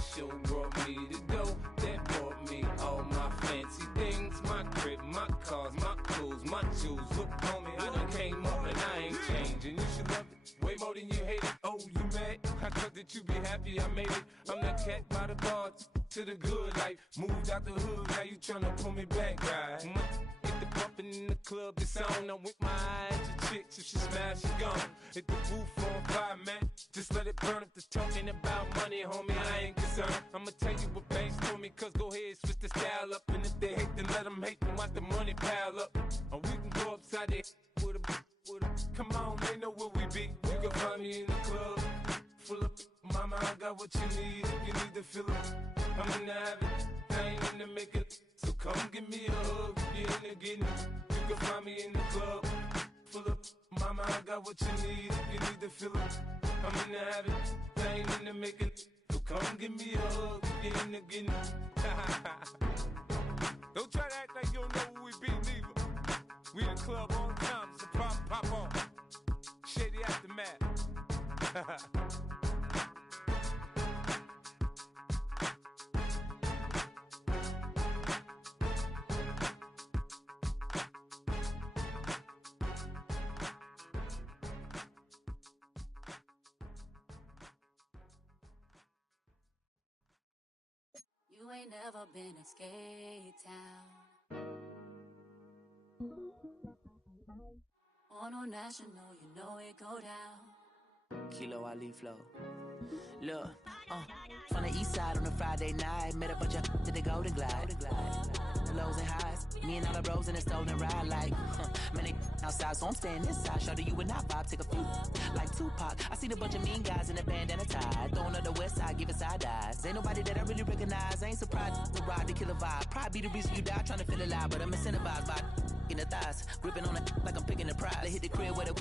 show brought me to go. That brought me all my fancy things. My crib, my cars, my clothes, my shoes. Look, homie, I done came up and I ain't changing. You should love it way more than you hate it. Oh, you mad? I thought that you be happy I made it. I'm that cat by the bar to the good life. Moved out the hood, now you tryna pull me back, right? Hit the bumpin' in the club, it's on. I'm with my eyes to chicks. If she smash, she gone. Hit the roof on fire, man. Just let it burn. If they're talking about money, homie, I ain't concerned. I'ma tell you what banks told me, cause go ahead, switch the style up. And if they hate, then let them hate, then watch the money pile up. Or we can go upside there with a. Come on, they know where we be. You can find me in the club, full of. Mama, I got what you need if you need to fill it. I'm in the habit, I ain't in the make it. So come give me a hug, if you're in the getting it. You can find me in the club, full of. Mama, I got what you need if you need to fill it. I'm in the habit, I ain't in the make it. So come give me a hug, if you're in the getting it. Don't try to act like you don't know who we be, neither. We in the club all the time, it's a problem, pop on. Shady Aftermath. You ain't never been in Skate Town. On no national, you know it go down. Kilo Ali Flow. Look, from the east side on a Friday night, met a bunch of to the Golden Glide. The lows and highs, me and all the bros in a stolen ride like, man, they outside, so I'm staying inside. Show that you and I vibe, take a few, like Tupac. I see the bunch of mean guys in a bandana tie, throwing up the west side, giving side eyes. Ain't nobody that I really recognize, I ain't surprised to ride the killer vibe. Probably be the reason you die trying to feel alive, but I'm incentivized by in the thighs, gripping on it like I'm picking the prize. They hit the crib where the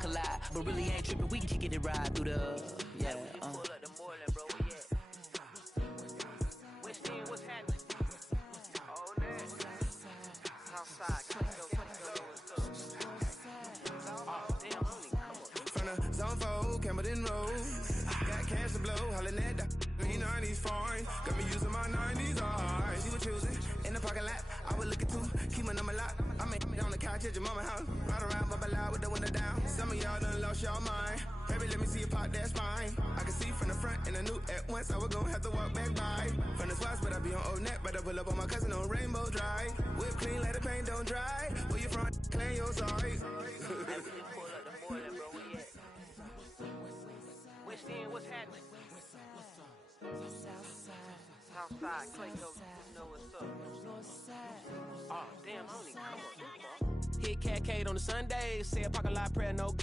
collide, but really ain't tripping. We can kick it and ride through the yeah. Pull up the Moreland, bro. We at West End, what's happening? Oh, man. Southside, oh, damn, homie, come on. From the zone 4, Campbellton Road. Got cash to blow, hollin' at the 90s foreign. Got me using my 90s, alright. She was choosing in the parking lot. I was looking too, keep my number locked. I made it on the couch at your mama house. Ride around, bubble loud with the window down. Some of y'all done lost y'all mind. Baby, let me see you pop that spine. I can see from the front and I knew at once I was gonna have to walk back by. From the spots, but I be on Old Neck. Better pull up on my cousin on Rainbow Drive. Whip clean, let the paint don't dry. Where you from? Claim your sorry. West End, what's happening? Southside, Clayco, you know what's up. Oh, damn, homie, come on. Hit Cat Kate on the Sunday, say a parking lot prayer, no.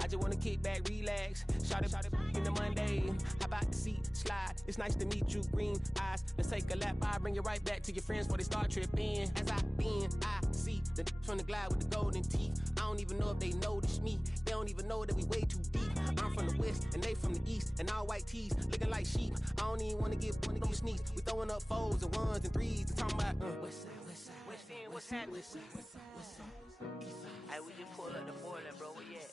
I just wanna kick back, relax, shout it in the Monday. How about the seat, slide, it's nice to meet you, green eyes. Let's take a lap, I bring you right back to your friends before they start tripping. As I bend, I see the from the glide with the golden teeth. I don't even know if they notice me, they don't even know that we way too deep. I'm from the west, and they from the east, and all white tees, looking like sheep. I don't even wanna get sneak. We throwing up fours and ones and threes, and talking about West End, what's happening? Hey, we just pulled up the Moreland, bro, where you at?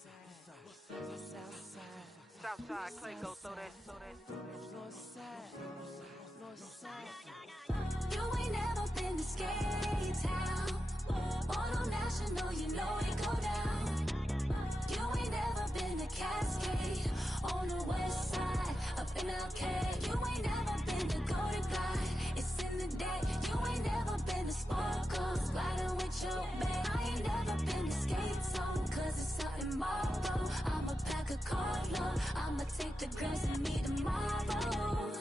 Southside, Clayco, throw that. You ain't never been to Skate Town. On no national, you know it go down. You ain't never been to Cascade. On the west side, up in Arcade. You ain't never been to Golden Glide. It's in the day. You ain't never been to Sparkles. Riding with your babe. I ain't never been to Skate Zone, cause it's out in Marlboro. I'ma pack a carload. I'ma take the grams and meet tomorrow.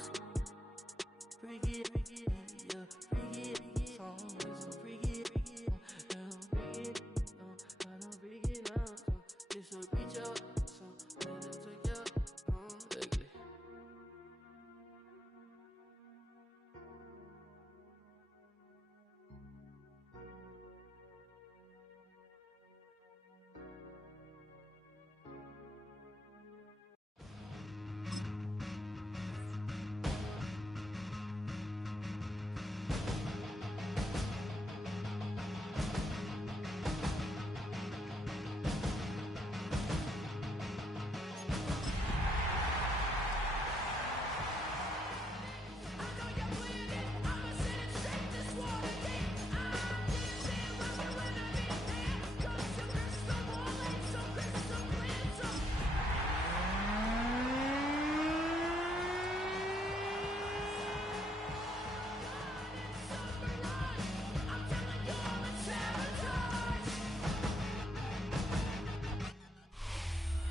Bring it, yeah, bring it, song, so bring it, I don't bring it now, so this will reach out, so let it take out, ugly.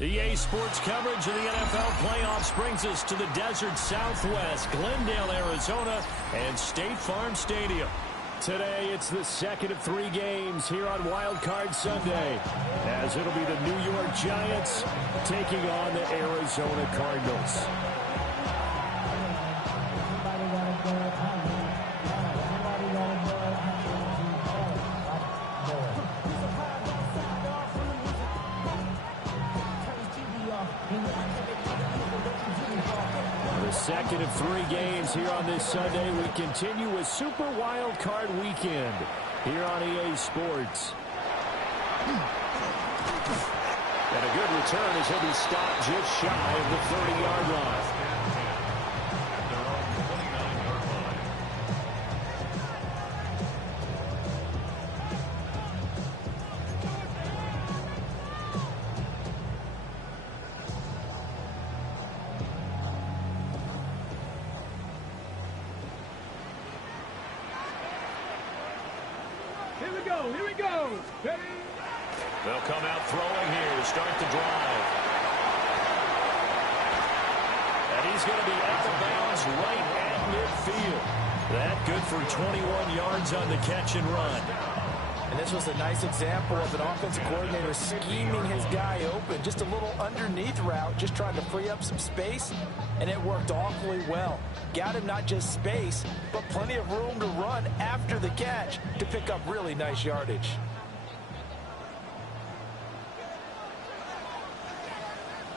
EA Sports coverage of the NFL playoffs brings us to the desert Southwest, Glendale, Arizona, and State Farm Stadium. Today, it's the second of 3 games here on Wild Card Sunday, as it'll be the New York Giants taking on the Arizona Cardinals. Second of 3 games here on this Sunday. We continue with Super Wild Card Weekend here on EA Sports. And a good return as he'll be stopped just shy of the 30-yard line. Here we go. They'll come out throwing here to start the drive. And he's going to be out of bounds right at midfield. That good for 21 yards on the catch and run. And this was a nice example of an offensive coordinator scheming his guy open. Just a little underneath route, just trying to free up some space, and it worked awfully well. Got him not just space, but plenty of room to run after the catch to pick up really nice yardage.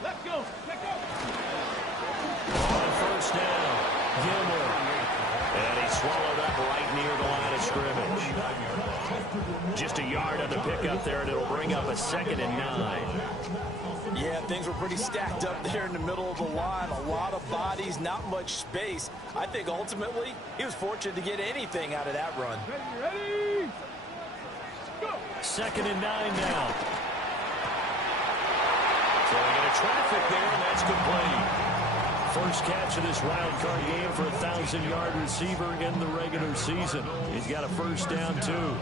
Let's go. On first down, Gilmore. And he swallowed up right near the line of scrimmage. Just a yard on the pickup there, and it'll bring up a 2nd and 9. Yeah, things were pretty stacked up there in the middle of the line. A lot of bodies, not much space. I think ultimately he was fortunate to get anything out of that run. Ready? Go. 2nd and 9 now. So they get a traffic there, and that's complete. First catch of this wild card game for a 1,000-yard receiver in the regular season. He's got a first down, too.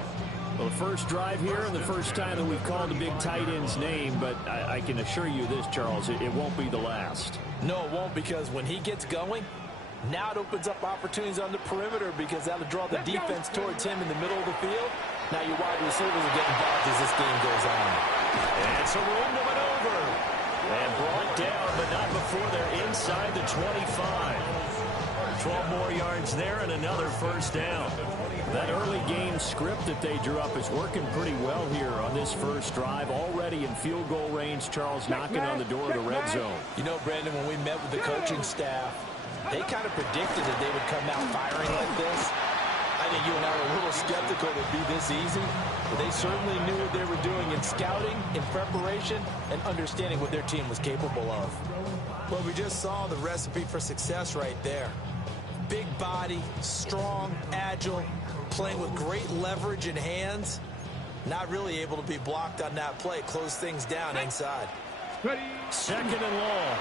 Well, the first drive here and the first time that we've called the big tight end's name, but I can assure you this, Charles, it won't be the last. No, it won't, because when he gets going, now it opens up opportunities on the perimeter because that'll draw the defense towards him in the middle of the field. Now your wide receivers are getting involved as this game goes on. And some room to maneuver. And brought down, but not before they're inside the 25. 12 more yards there and another first down. That early game script that they drew up is working pretty well here on this first drive. Already in field goal range, Charles knocking on the door of the red zone. You know, Brandon, when we met with the coaching staff, they kind of predicted that they would come out firing like this. I think you and I were a little skeptical it would be this easy, but they certainly knew what they were doing in scouting, in preparation, and understanding what their team was capable of. Well, we just saw the recipe for success right there. Big body, strong, agile, playing with great leverage in hands. Not really able to be blocked on that play. Close things down inside. Ready? 2nd and long.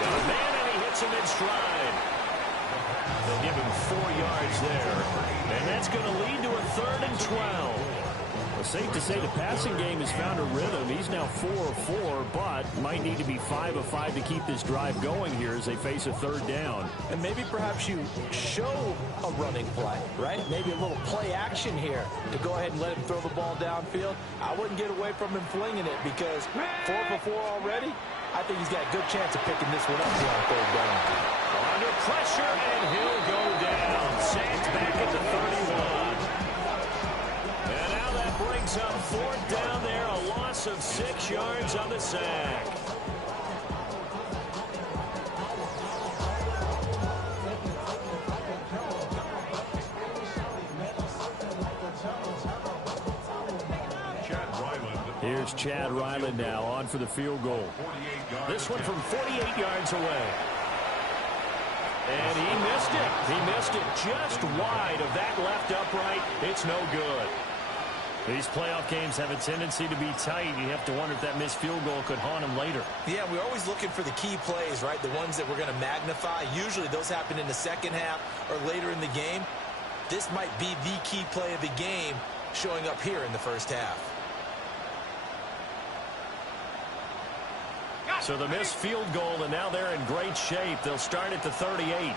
Got a man, and he hits him in stride. They'll give him 4 yards there. And that's going to lead to a 3rd and 12. Well, safe to say the passing game has found a rhythm. He's now 4 of 4, but might need to be 5 of 5 to keep this drive going here as they face a 3rd down. And maybe perhaps you show a running play, right? Maybe a little play action here to go ahead and let him throw the ball downfield. I wouldn't get away from him flinging it because 4 for 4 already. I think he's got a good chance of picking this one up here on 3rd down. Under pressure, and he'll go down. Sacked back at the 31. And now that brings up 4th down there, a loss of 6 yards on the sack. Here's Chad Ryland now on for the field goal. This one from 48 yards away. And he missed it. He missed it just wide of that left upright. It's no good. These playoff games have a tendency to be tight. You have to wonder if that missed field goal could haunt him later. Yeah, we're always looking for the key plays, right? The ones that we're going to magnify. Usually those happen in the second half or later in the game. This might be the key play of the game showing up here in the first half. So the missed field goal, and now they're in great shape. They'll start at the 38.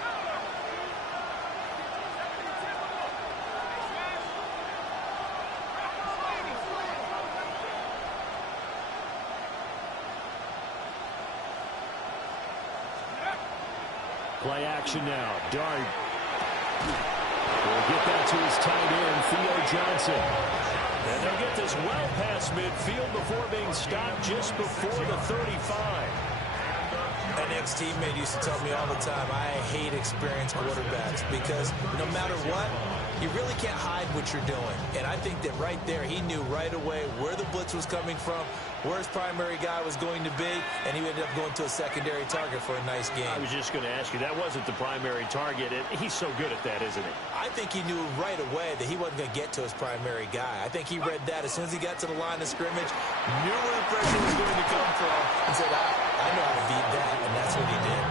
Play action now. Dart will get that to his tight end, Theo Johnson. And they'll get this well past midfield before being stopped just before the 35. An ex-teammate used to tell me all the time, I hate experienced quarterbacks because no matter what, you really can't hide what you're doing. And I think that right there, he knew right away where the blitz was coming from, where his primary guy was going to be, and he ended up going to a secondary target for a nice game. I was just going to ask you, that wasn't the primary target. He's so good at that, isn't he? I think he knew right away that he wasn't going to get to his primary guy. I think he read that as soon as he got to the line of scrimmage, knew where the pressure was going to come from, and said, I know how to beat that, and that's what he did.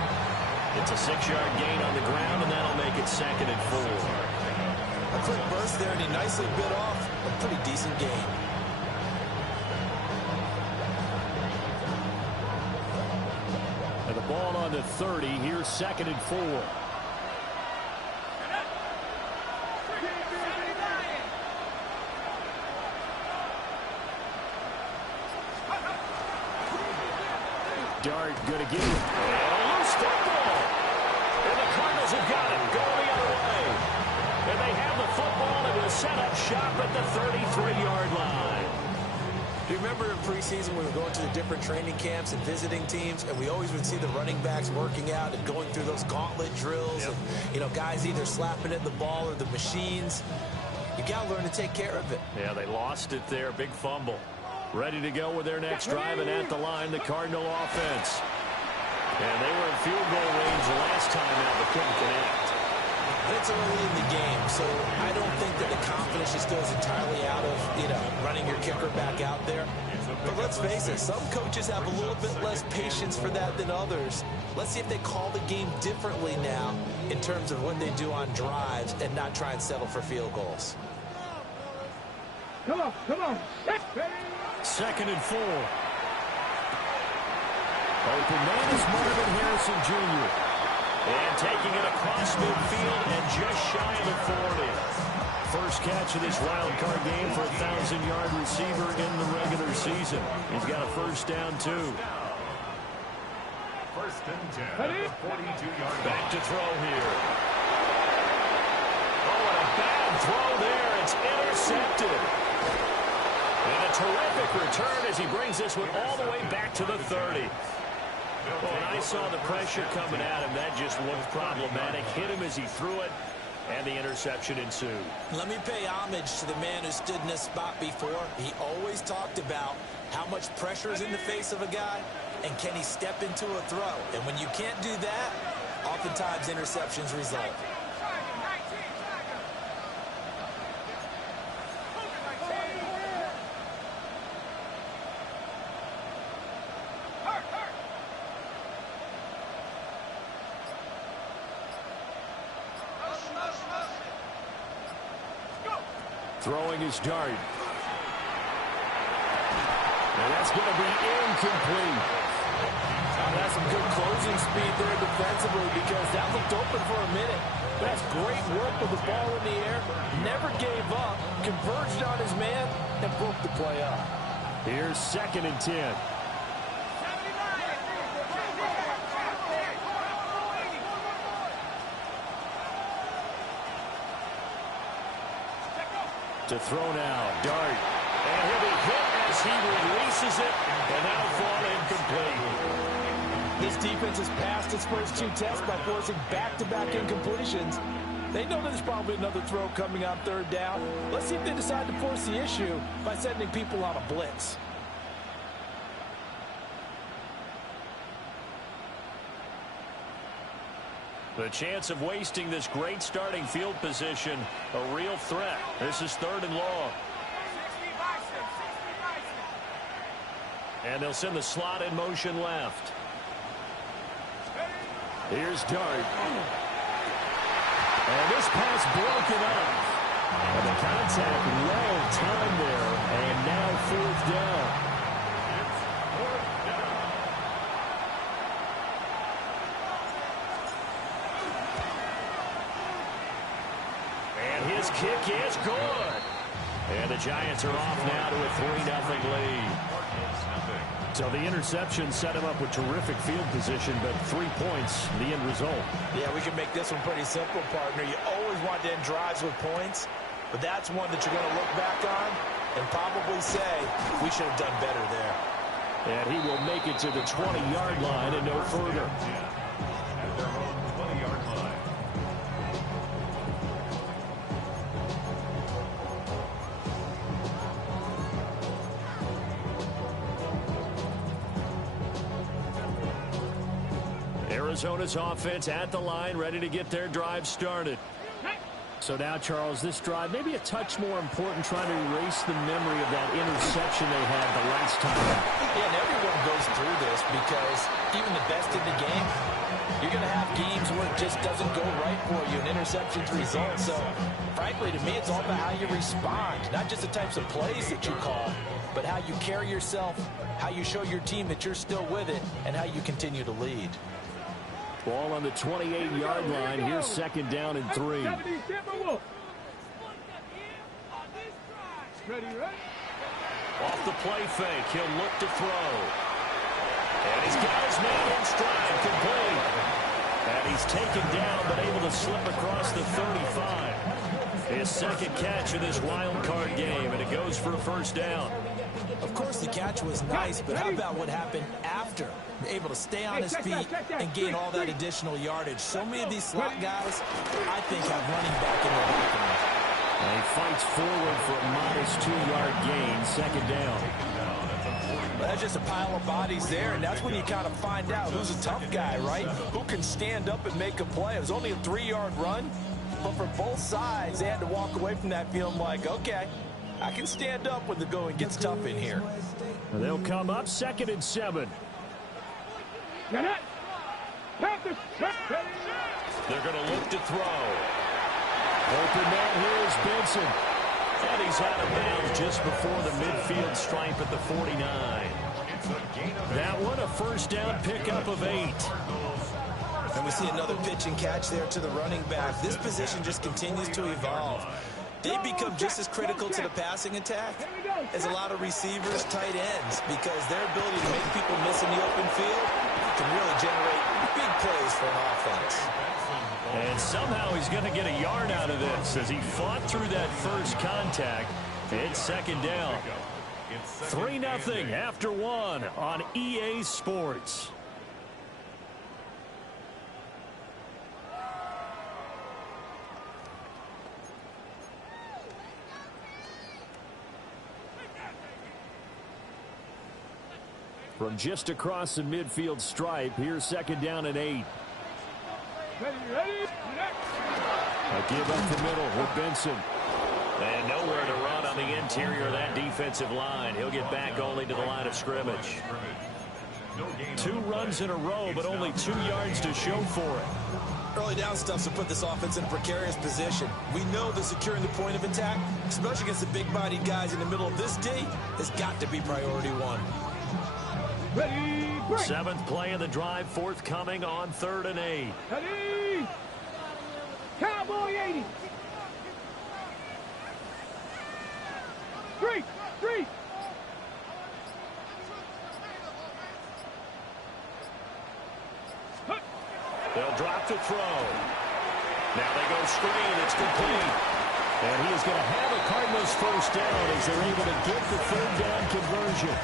It's a 6-yard gain on the ground, and that'll make it 2nd and 4. A quick burst there, and he nicely bit off a pretty decent gain. And the ball on the 30. Here's 2nd and 4. Dart going to get it. A loose football. And the Cardinals have got it. Going the other way. And they have the football and will set up shop at the 33-yard line. Do you remember in preseason when we were going to the different training camps and visiting teams, and we always would see the running backs working out and going through those gauntlet drills, Yep. and, guys either slapping at the ball or the machines. You got to learn to take care of it. Yeah, they lost it there. Big fumble. Ready to go with their next drive, and at the line, the Cardinal offense. And they were in field goal range the last time out, but couldn't connect. It's early in the game, so I don't think that the confidence just goes entirely out of, running your kicker back out there. But let's face it, some coaches have a little bit less patience for that than others. Let's see if they call the game differently now in terms of what they do on drives and not try and settle for field goals. Come on, come on. 2nd and 4. Open man is Marvin Harrison Jr. And taking it across midfield and just shy of the 40. First catch of this wild card game for a 1,000-yard receiver in the regular season. He's got a first down, too. First and 10 at the 42-yard line. Back to throw here. Oh, and a bad throw there. It's intercepted. And a terrific return as he brings this one all the way back to the 30. Well, and I saw the pressure coming at him. That just looked problematic. Hit him as he threw it, and the interception ensued. Let me pay homage to the man who stood in this spot before. He always talked about how much pressure is in the face of a guy, and can he step into a throw. And when you can't do that, oftentimes interceptions result. Throwing his dart. And that's going to be incomplete. That's some good closing speed there defensively because that looked open for a minute. But that's great work with the ball in the air. Never gave up. Converged on his man and broke the play up. Here's 2nd and 10. To throw now, Dart. And he'll be hit as he releases it, and that'll fall incomplete. This defense has passed its first 2 tests by forcing back-to-back incompletions. They know there's probably another throw coming on 3rd down. Let's see if they decide to force the issue by sending people on a blitz. The chance of wasting this great starting field position, a real threat. This is 3rd and long. And they'll send the slot in motion left. Here's Dart. And this pass broken up. And the contact well timed there. And now 4th down. This kick is good. And the Giants are off now to a 3-0 lead. So the interception set him up with terrific field position, but 3 points, the end result. Yeah, we can make this one pretty simple, partner. You always want to end drives with points, but that's one that you're going to look back on and probably say, we should have done better there. And he will make it to the 20-yard line and no further. At their own 20-yard line. Arizona's offense at the line, ready to get their drive started. So now, Charles, this drive maybe a touch more important, trying to erase the memory of that interception they had the last time. Yeah, and everyone goes through this because even the best in the game, you're going to have games where it just doesn't go right for you, and interceptions result. So, frankly, to me, it's all about how you respond, not just the types of plays that you call, but how you carry yourself, how you show your team that you're still with it, and how you continue to lead. Ball on the 28-yard line. Here's second down and 3. Ready, ready? Off the play fake, he'll look to throw. And he's got his man in stride, complete. And he's taken down, but able to slip across the 35. His second catch of this wild card game, and it goes for a first down. Of course, the catch was nice, but how about what happened after? Able to stay on his feet and gain all that additional yardage. So many of these slot guys, I think, have running back in their background. And he fights forward for a modest 2-yard gain, second down. Well, that's just a pile of bodies there, and that's when you kind of find out who's a tough guy, right? Who can stand up and make a play. It was only a 3-yard run, but for both sides, they had to walk away from that feeling like, okay, I can stand up when the going gets tough in here. And they'll come up 2nd and 7. Get it! They're going to look to throw. Open man here is Benson. And he's out of bounds just before the midfield stripe at the 49. That one a first down pickup of 8. And we see another pitch and catch there to the running back. This position just continues to evolve. They become just as critical to the passing attack as a lot of receivers, tight ends, because their ability to make people miss in the open field can really generate big plays for an offense. And somehow he's going to get a yard out of this as he fought through that first contact. It's second down. 3-0 after 1 on EA Sports. From just across the midfield stripe, here's second down and 8. A give up the middle with Benson. And nowhere to run on the interior of that defensive line. He'll get back only to the line of scrimmage. 2 runs in a row, but only 2 yards to show for it. Early down stuff to put this offense in a precarious position. We know that securing the point of attack, especially against the big-bodied guys in the middle of this D, has got to be priority 1. Ready, break. 7th play of the drive, forthcoming on 3rd and 8. Ready. Cowboy 80. 3. They'll drop to throw. Now they go screen. It's complete. And he is going to have a Cardinals first down as they're able to get the 3rd down conversion.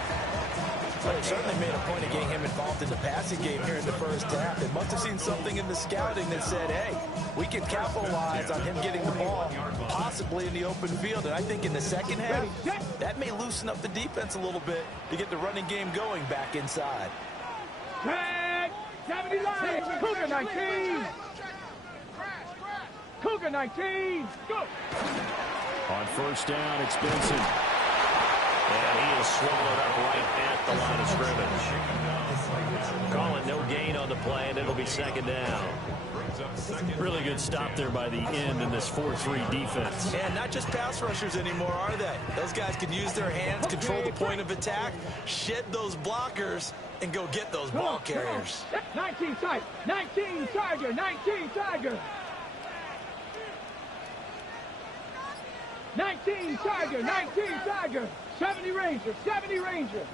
They certainly made a point of getting him involved in the passing game here in the first half. They must have seen something in the scouting that said, hey, we can capitalize on him getting the ball, possibly in the open field. And I think in the second half, that may loosen up the defense a little bit to get the running game going back inside. 70 line. Cougar 19. Cougar 19. Go. On first down, it's Benson. And he is swallowed up right at the line of scrimmage. Calling no gain on the play, and it'll be second down. Really good stop there by the end in this 4-3 defense. And not just pass rushers anymore, are they? Those guys can use their hands, control the point of attack, shed those blockers, and go get those ball carriers. 19 Tiger. 19 Tiger. 19 Tiger. 19 Tiger, 19 Tiger. 70 Ranger, 70 Ranger.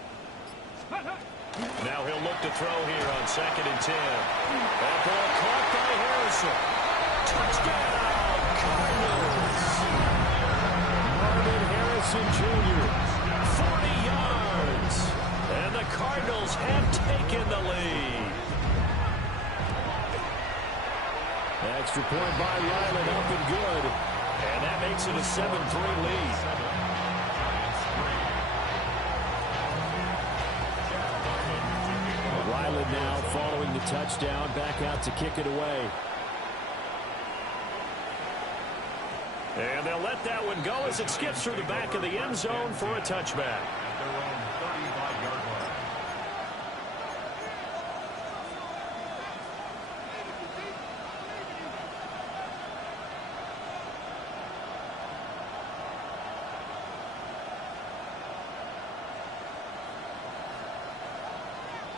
Now he'll look to throw here on 2nd and 10. That ball caught by Harrison. Touchdown, Cardinals. Marvin Harrison Jr., 40 yards. And the Cardinals have taken the lead. Extra point by Ryland, up and good. And that makes it a 7-3 lead. Ryland now following the touchdown, back out to kick it away. And they'll let that one go as it skips through the back of the end zone for a touchback.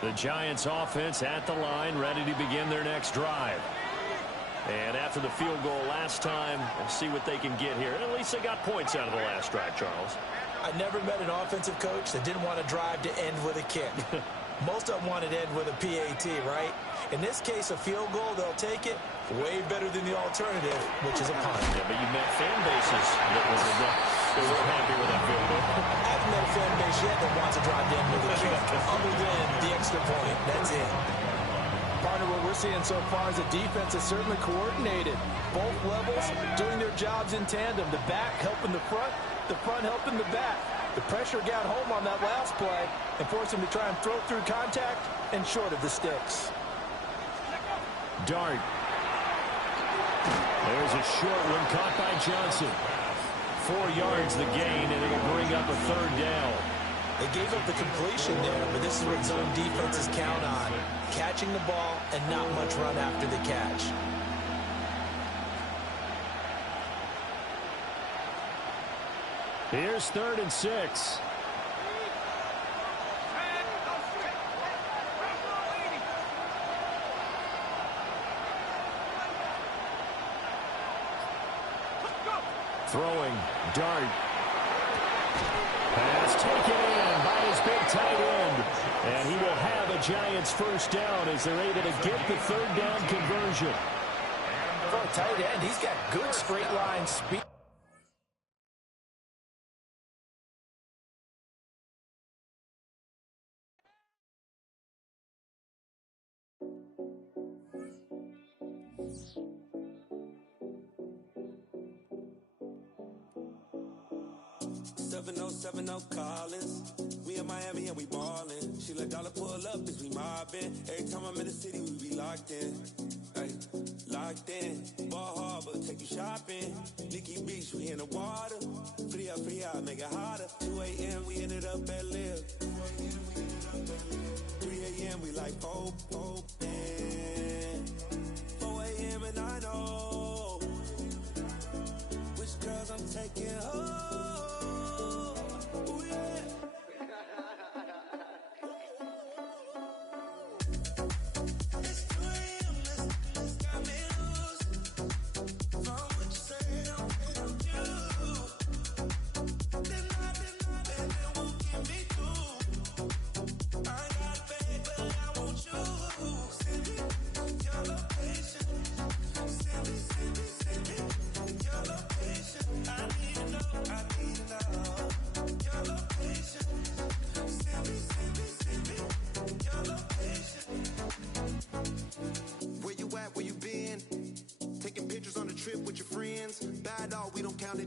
The Giants offense at the line, ready to begin their next drive. And after the field goal last time, we'll see what they can get here. At least they got points out of the last drive, Charles. I never met an offensive coach that didn't want to drive to end with a kick. Most of them wanted to end with a PAT, right? In this case, a field goal, they'll take it. Way better than the alternative, which is a punt. Yeah, but you met fan bases that were happy with that field goal. I haven't met a fan base yet that wants to drive to end with a kick, other than the extra point. That's it. Partner, what we're seeing so far is the defense is certainly coordinated. Both levels doing their jobs in tandem. The back helping the front helping the back. The pressure got home on that last play and forced him to try and throw through contact and short of the sticks. Dart. There's a short one caught by Johnson. 4 yards the gain, and it'll bring up a 3rd down. They gave up the completion there, but this is what zone defenses count on. Catching the ball and not much run after the catch. Here's 3rd and 6. Throwing, Dart. Pass taken in by his big tight end. And he will have a Giants 1st down as they're able to get the 3rd down conversion. For a tight end, he's got good straight line speed. Collins. We in Miami and we ballin'. She let dollar pull up as we mobbin'. Every time I'm in the city, we be locked in. Ay, locked in. Ball Harbor, take you shopping. Nikki Beach, we in the water. Free up, make it hotter. 2 a.m., we ended up at Live. 3 a.m., we like Pope, man. 4 a.m. and I know which girls I'm taking home.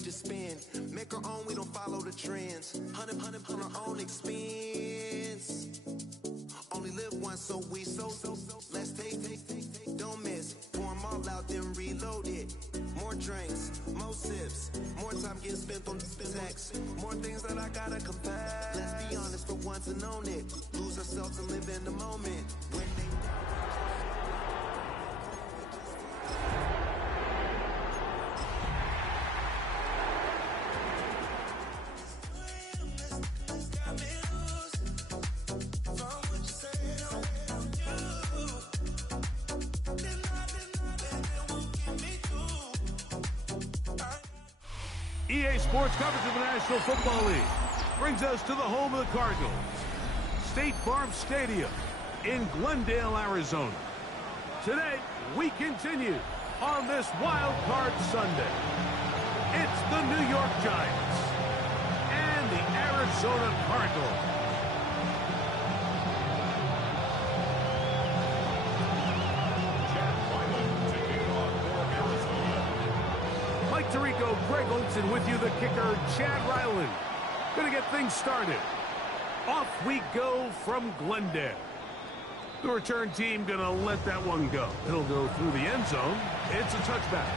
Just spin, make our own, we don't follow the trends. 100 on our own expense. Only live once, so we so. Let's take, don't miss. Pour them all out, then reload it. More drinks, more sips, more time getting spent on sex. More things that I gotta confess. Let's be honest for once and own it. Lose ourselves and live in the moment. When they EA Sports coverage of the National Football League brings us to the home of the Cardinals, State Farm Stadium in Glendale, Arizona. Today, we continue on this Wild Card Sunday. It's the New York Giants and the Arizona Cardinals. Mike Tirico, Greg Olson with you, the kicker, Chad Ryland. Gonna get things started. Off we go from Glendale. The return team gonna let that one go. It'll go through the end zone. It's a touchback.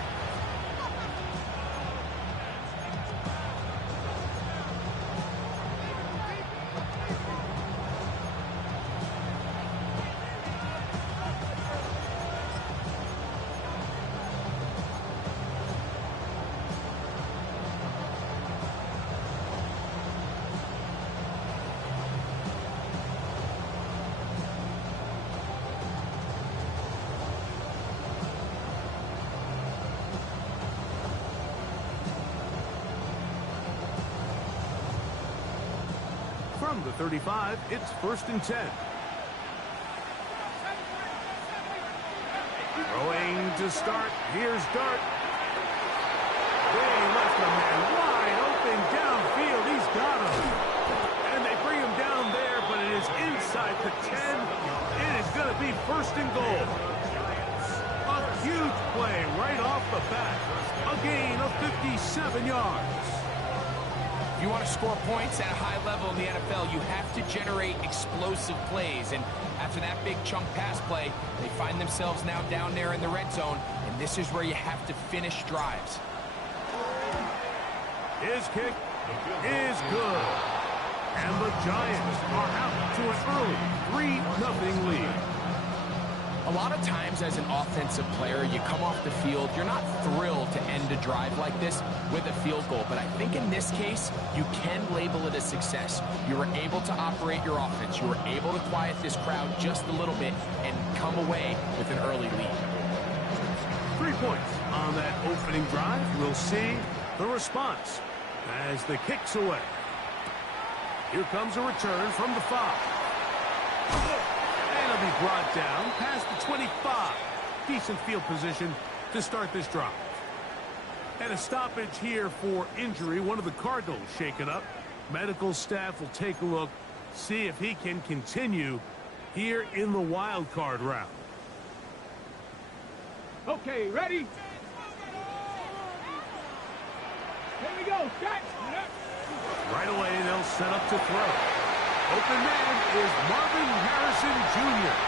From the 35, it's 1st and 10. Throwing to start. Here's Dart. They left a man wide open downfield. He's got him. And they bring him down there, but it is inside the 10. It is going to be 1st and goal. A huge play right off the bat. A gain of 57 yards. If you want to score points at a high level in the NFL, you have to generate explosive plays. And after that big chunk pass play, they find themselves now down there in the red zone. And this is where you have to finish drives. His kick is good. And the Giants are out to an early 3-0 lead. A lot of times as an offensive player, you come off the field, you're not thrilled to end a drive like this with a field goal. But I think in this case, you can label it a success. You were able to operate your offense. You were able to quiet this crowd just a little bit and come away with an early lead. 3 points on that opening drive. We'll see the response as the kick's away. Here comes a return from the 5. And it'll be brought down past the 25. Decent field position to start this drive. And a stoppage here for injury. One of the Cardinals shaken up. Medical staff will take a look, see if he can continue here in the wild card round. Okay, ready? Here we go, set. Right away, they'll set up to throw. Open man is Marvin Harrison Jr.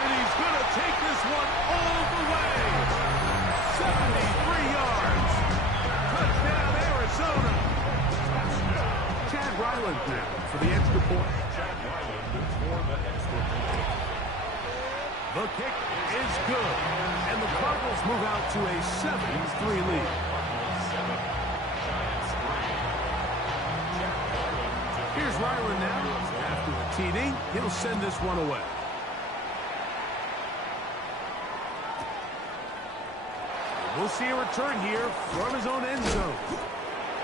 And he's going to take this one all the way. 73 yards. Touchdown, Arizona. Chad Ryland now for the extra point. The kick is good. And the Cardinals move out to a 7-3 lead. Here's Ryland now. After the TD, he'll send this one away. We'll see a return here from his own end zone.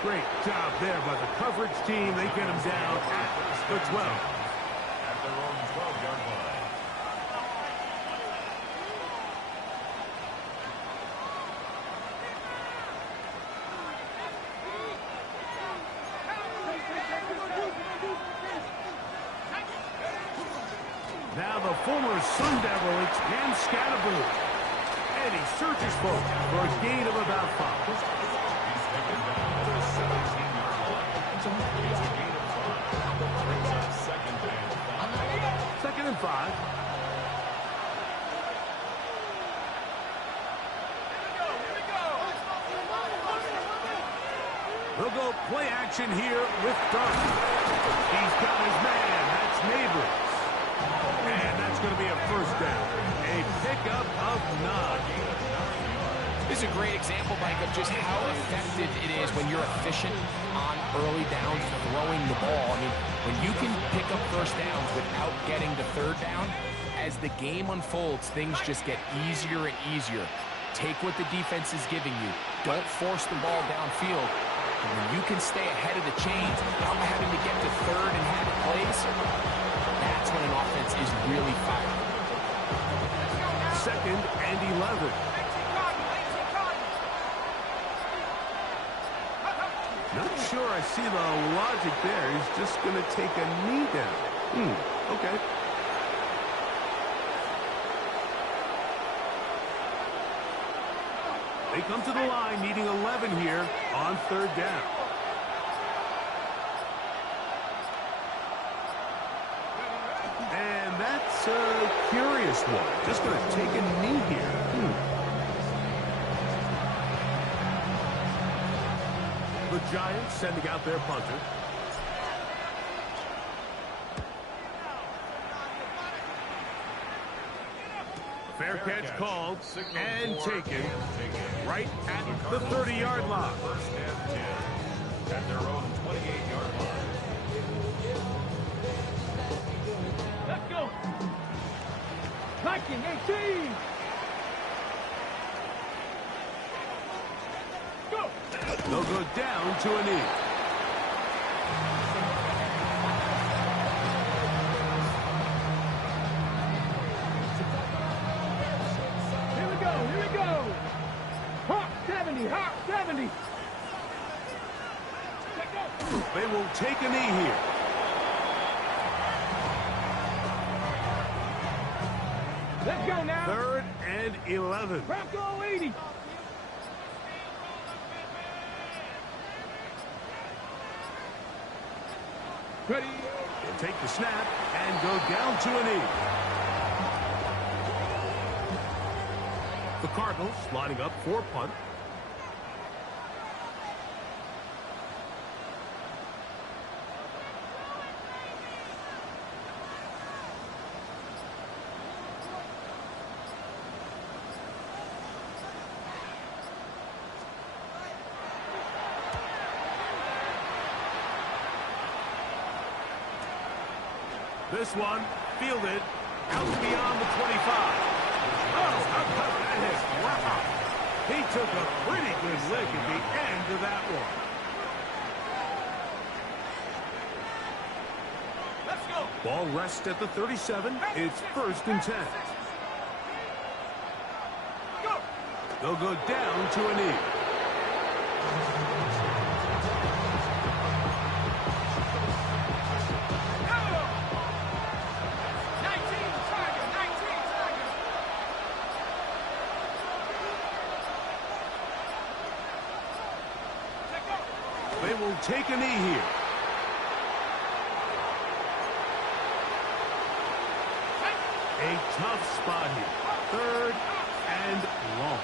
Great job there by the coverage team. They get him down at the 12. At their own 12-yard line. Now the former Sun Devil, it's Cam Scatterboot. And he searches for a gain of about 5. He's taken down to the 17-yard line. It's a gain of 5. Brings up 2nd and 5. They'll go play action here with Dart. He's got his man. That's Neighbors. And that's going to be a 1st down. A pickup of 9. This is a great example, Mike, of just how effective it is when you're efficient on early downs throwing the ball. I mean, when you can pick up 1st downs without getting to 3rd down, as the game unfolds, things just get easier and easier. Take what the defense is giving you. Don't force the ball downfield. And when you can stay ahead of the chains without having to get to third and have it plays, that's when an offense is really firing. 2nd and 11. Not sure I see the logic there. He's just going to take a knee down. Okay. They come to the line needing 11 here on 3rd down. And that's a curious one. Just going to take a knee here. The Giants sending out their punter. Fair catch called and taken right at the 30-yard line. First and 10 at their own 28-yard line. Let's go. Viking 18. Go. They'll go down to a knee. Here we go. Hawk 70, Hawk 70. They will take a knee here. Let's go now. 3rd and 11. Bronco 80. Ready. They'll take the snap and go down to a knee. The Cardinals lining up for punt. This one fielded out beyond the 25. Oh, how about that hit? Wow. He took a pretty good lick at the end of that one. Let's go. Ball rests at the 37. It's 1st and 10. Go. They'll go down to a knee. They will take a knee here. A tough spot here. 3rd and long.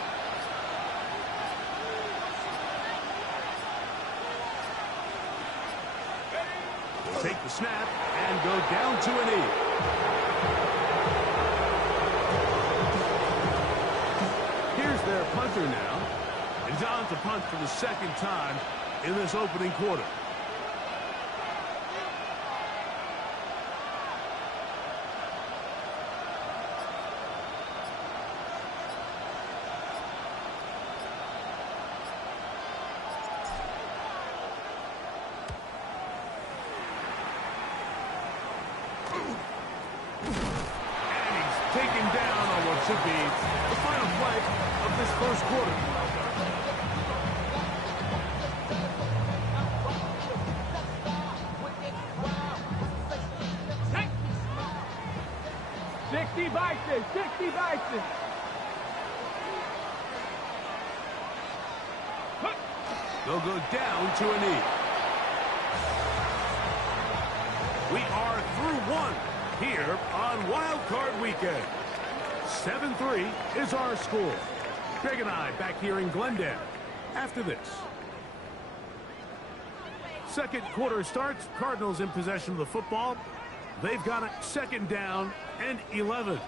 They'll take the snap and go down to a knee. Here's their punter now. And he's on to punt for the 2nd time in this opening quarter. And he's taken down on what should be the final play of this 1st quarter. Bison, 60 Bison. They'll go down to a knee. We are through one here on Wild Card Weekend. 7-3 is our score. Greg and I back here in Glendale after this. 2nd quarter starts. Cardinals in possession of the football. They've got a 2nd down and 11.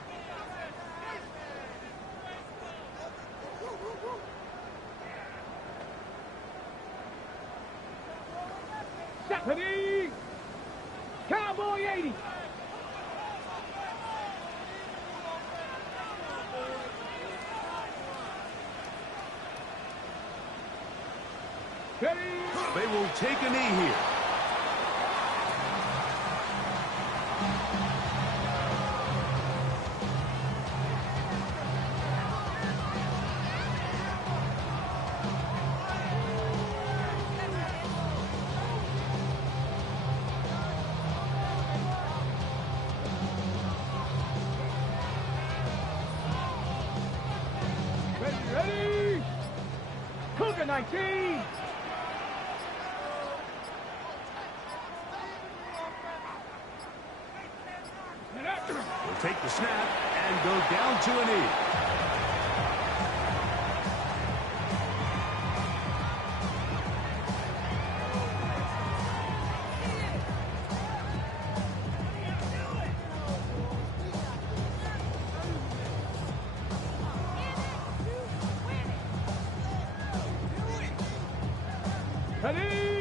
Stephanie! Cowboy 80! They will take a knee here. Ready? Cougar 19! Will take the snap and go down to a knee.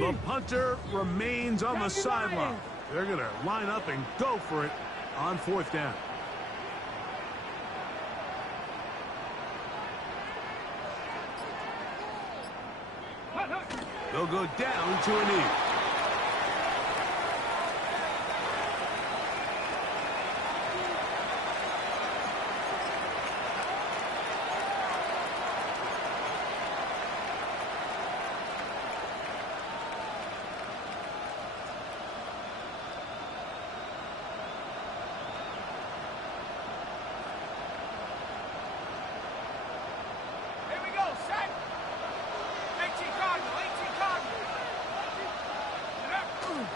The punter remains on the sideline. They're going to line up and go for it on 4th down. They'll go down to a knee.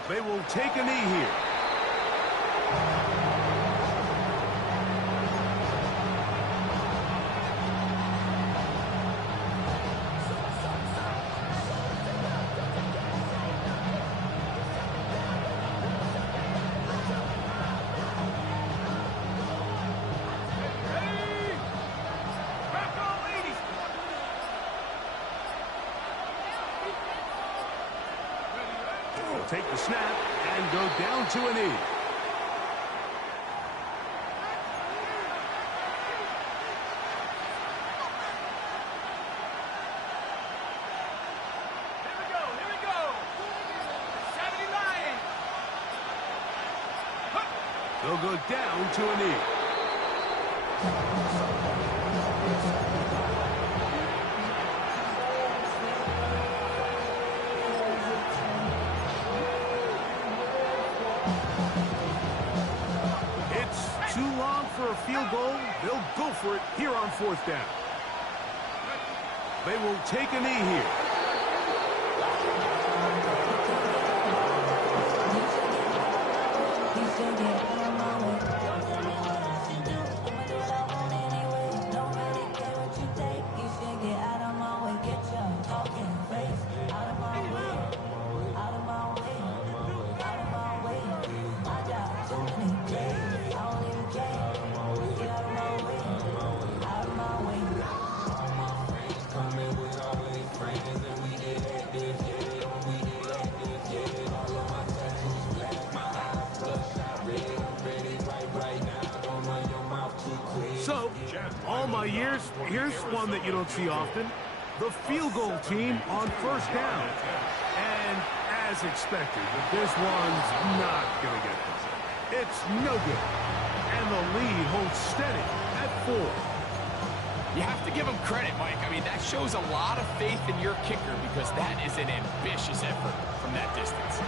They will take a knee here. Take the snap and go down to a knee. Here we go. 79. They'll go down to a knee. Too long for a field goal. They'll go for it here on 4th down. They will take a knee here. So, all my years, here's one that you don't see often. The field goal team on 1st down. And as expected, this one's not going to get this. It's no good. And the lead holds steady at 4. You have to give him credit, Mike. I mean, that shows a lot of faith in your kicker because that is an ambitious effort from that distance.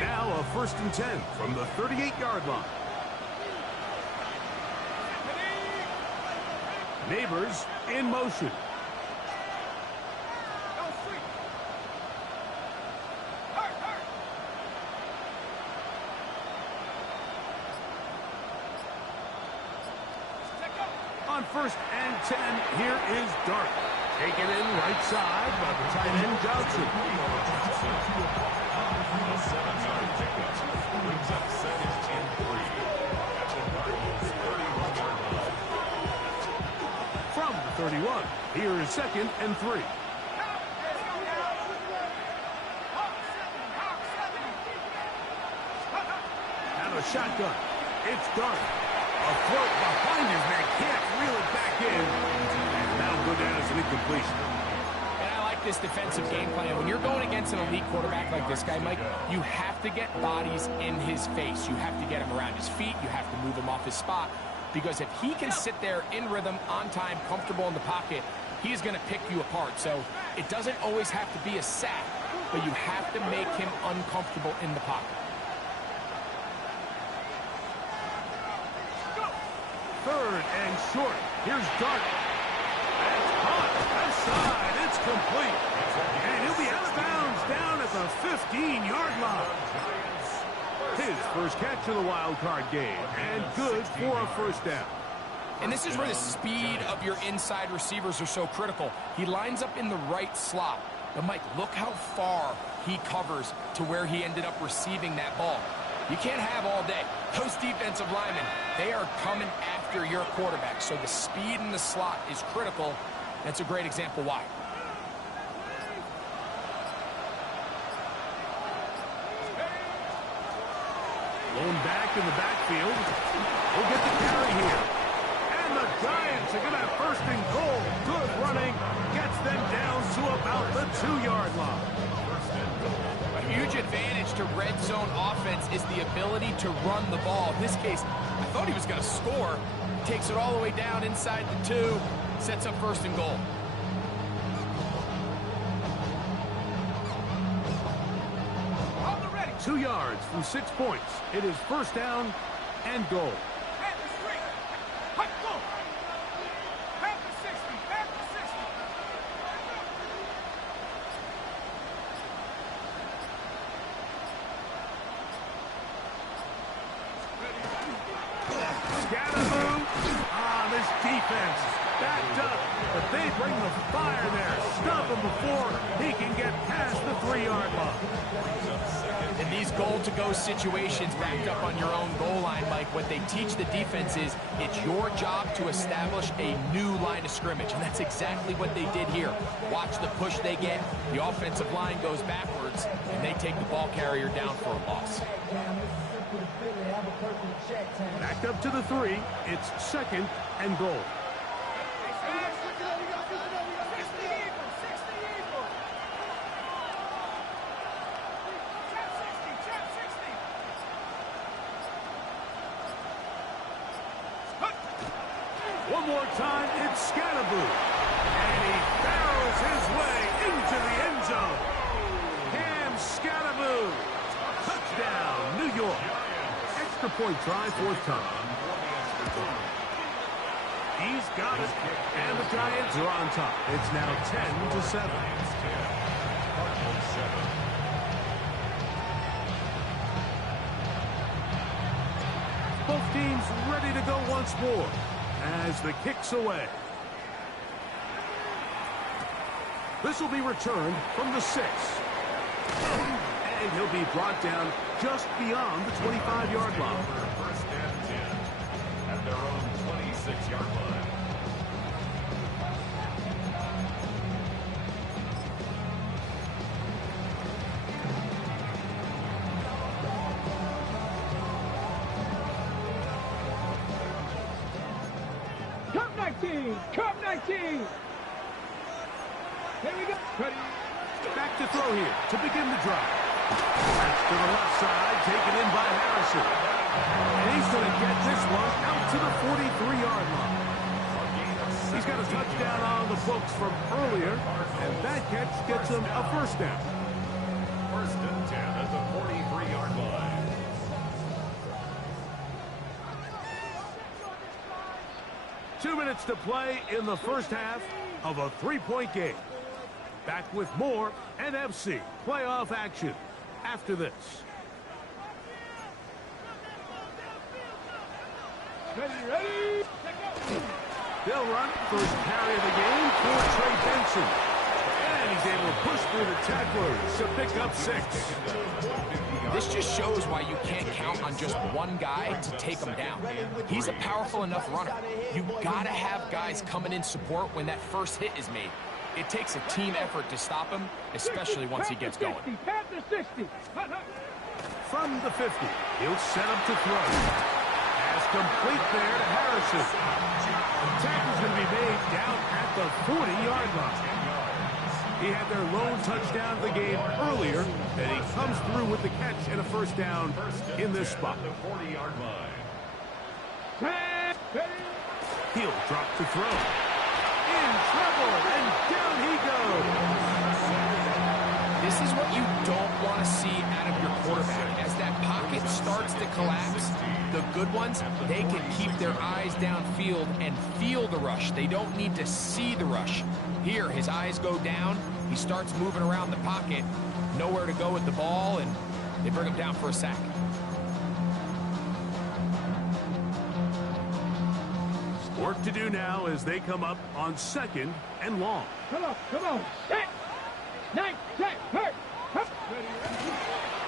Now a 1st and 10 from the 38-yard line. Neighbors in motion. On 1st and 10, here is Dart. Taken in right side by the tight end Johnson. A 7-yard pickup brings up 2nd and 3 at the Cardinals' 31-yard line. From the 31, here is 2nd and 3. And a shotgun. It's Dart. A float behind his man. Can't reel it back in. And that'll go down as an incompletion. And I like this defensive game plan. When you're going against an elite quarterback like this guy, Mike, you have to get bodies in his face. You have to get him around his feet. You have to move him off his spot. Because if he can sit there in rhythm, on time, comfortable in the pocket, he's going to pick you apart. So it doesn't always have to be a sack, but you have to make him uncomfortable in the pocket. Third and short. Here's Dart. That's caught. Left side. It's complete. And he'll be out of bounds down at the 15-yard line. His first catch of the wild card game. And good for a first down. And this is where the speed of your inside receivers are so critical. He lines up in the right slot. But, Mike, look how far he covers to where he ended up receiving that ball. You can't have all day. Those defensive linemen, they are coming after your quarterback. So the speed in the slot is critical. That's a great example why. Blown back in the backfield. We'll get the carry here. And the Giants are going to have first and goal. Good running. Gets them down to about the 2-yard line. A huge advantage to red zone offense is the ability to run the ball. In this case, I thought he was going to score. Takes it all the way down inside the 2. Sets up first and goal. On the ready. 2 yards from 6 points. It is first down and goal. Defense backed up, but they bring the fire there. Stop him before he can get past the 3-yard line. In these goal-to-go situations backed up on your own goal line, Mike, what they teach the defense is it's your job to establish a new line of scrimmage, and that's exactly what they did here. Watch the push they get. The offensive line goes backwards, and they take the ball carrier down for a loss. Backed up to the 3. It's second and goal. One more time, it's Scatterboo. And he barrels his way into the end zone. Cam Scatterboo. Touchdown, New York. Extra point try, 4th time. He's got it. And the Giants are on top. It's now 10-7. Both teams ready to go once more as the kick's away. This will be returned from the 6. And he'll be brought down just beyond the 25-yard line. First and 10 at their own 26-yard line. Cup 19! Cup 19! Here we go. Ready. Back to throw here to begin the drive. That's to the left side, taken in by Harrison. And he's going to get this one out to the 43-yard line. He's got a touchdown on the books from earlier, and that catch gets him a first down. First and 10 at the 43-yard line. Two minutes to play in the first half of a 3-point game. Back with more NFC playoff action after this. Ready. They'll run first carry of the game for Trey Benson. And he's able to push through the tacklers to pick up 6. This just shows why you can't count on just one guy to take him down. He's a powerful enough runner. You gotta have guys coming in support when that first hit is made. It takes a team effort to stop him, especially once he gets going. Past the 60. From the 50, he'll set up to throw. Pass complete there to Harrison. The tackle's going to be made down at the 40-yard line. He had their lone touchdown of the game earlier, and he comes through with the catch and a first down in this spot. The 40-yard line. He'll drop the throw. In trouble, and down he goes. This is what you don't want to see out of your quarterback. As that pocket starts to collapse, the good ones, they can keep their eyes downfield and feel the rush. They don't need to see the rush. Here, his eyes go down. He starts moving around the pocket. Nowhere to go with the ball, and they bring him down for a sack. Work to do now as they come up on 2nd and long. Come on, set. 9, 10, hurt.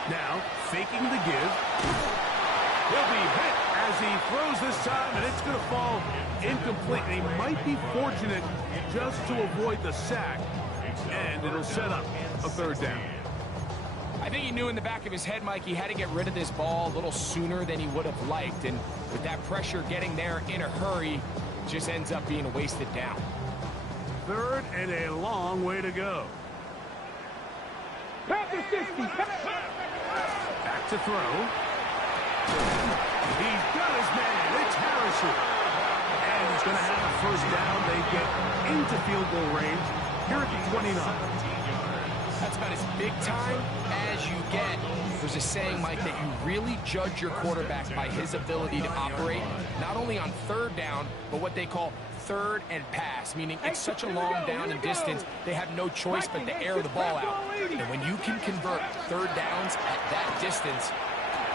Now, faking the give. He'll be hit as he throws this time, and it's going to fall incomplete. And he might be fortunate just to avoid the sack, and it'll set up a 3rd down. I think he knew in the back of his head, Mike, he had to get rid of this ball a little sooner than he would have liked. And with that pressure getting there in a hurry, it just ends up being a wasted down. 3rd and a long way to go. Back to 60. Back to throw. He's got his man. It's Harrison. And he's going to have a first down. They get into field goal range here at the 29. That's about as big time as you get. There's a saying, Mike, that you really judge your quarterback by his ability to operate, not only on 3rd down, but what they call 3rd and pass, meaning it's such a long down and distance, they have no choice but to air the ball out. And when you can convert 3rd downs at that distance,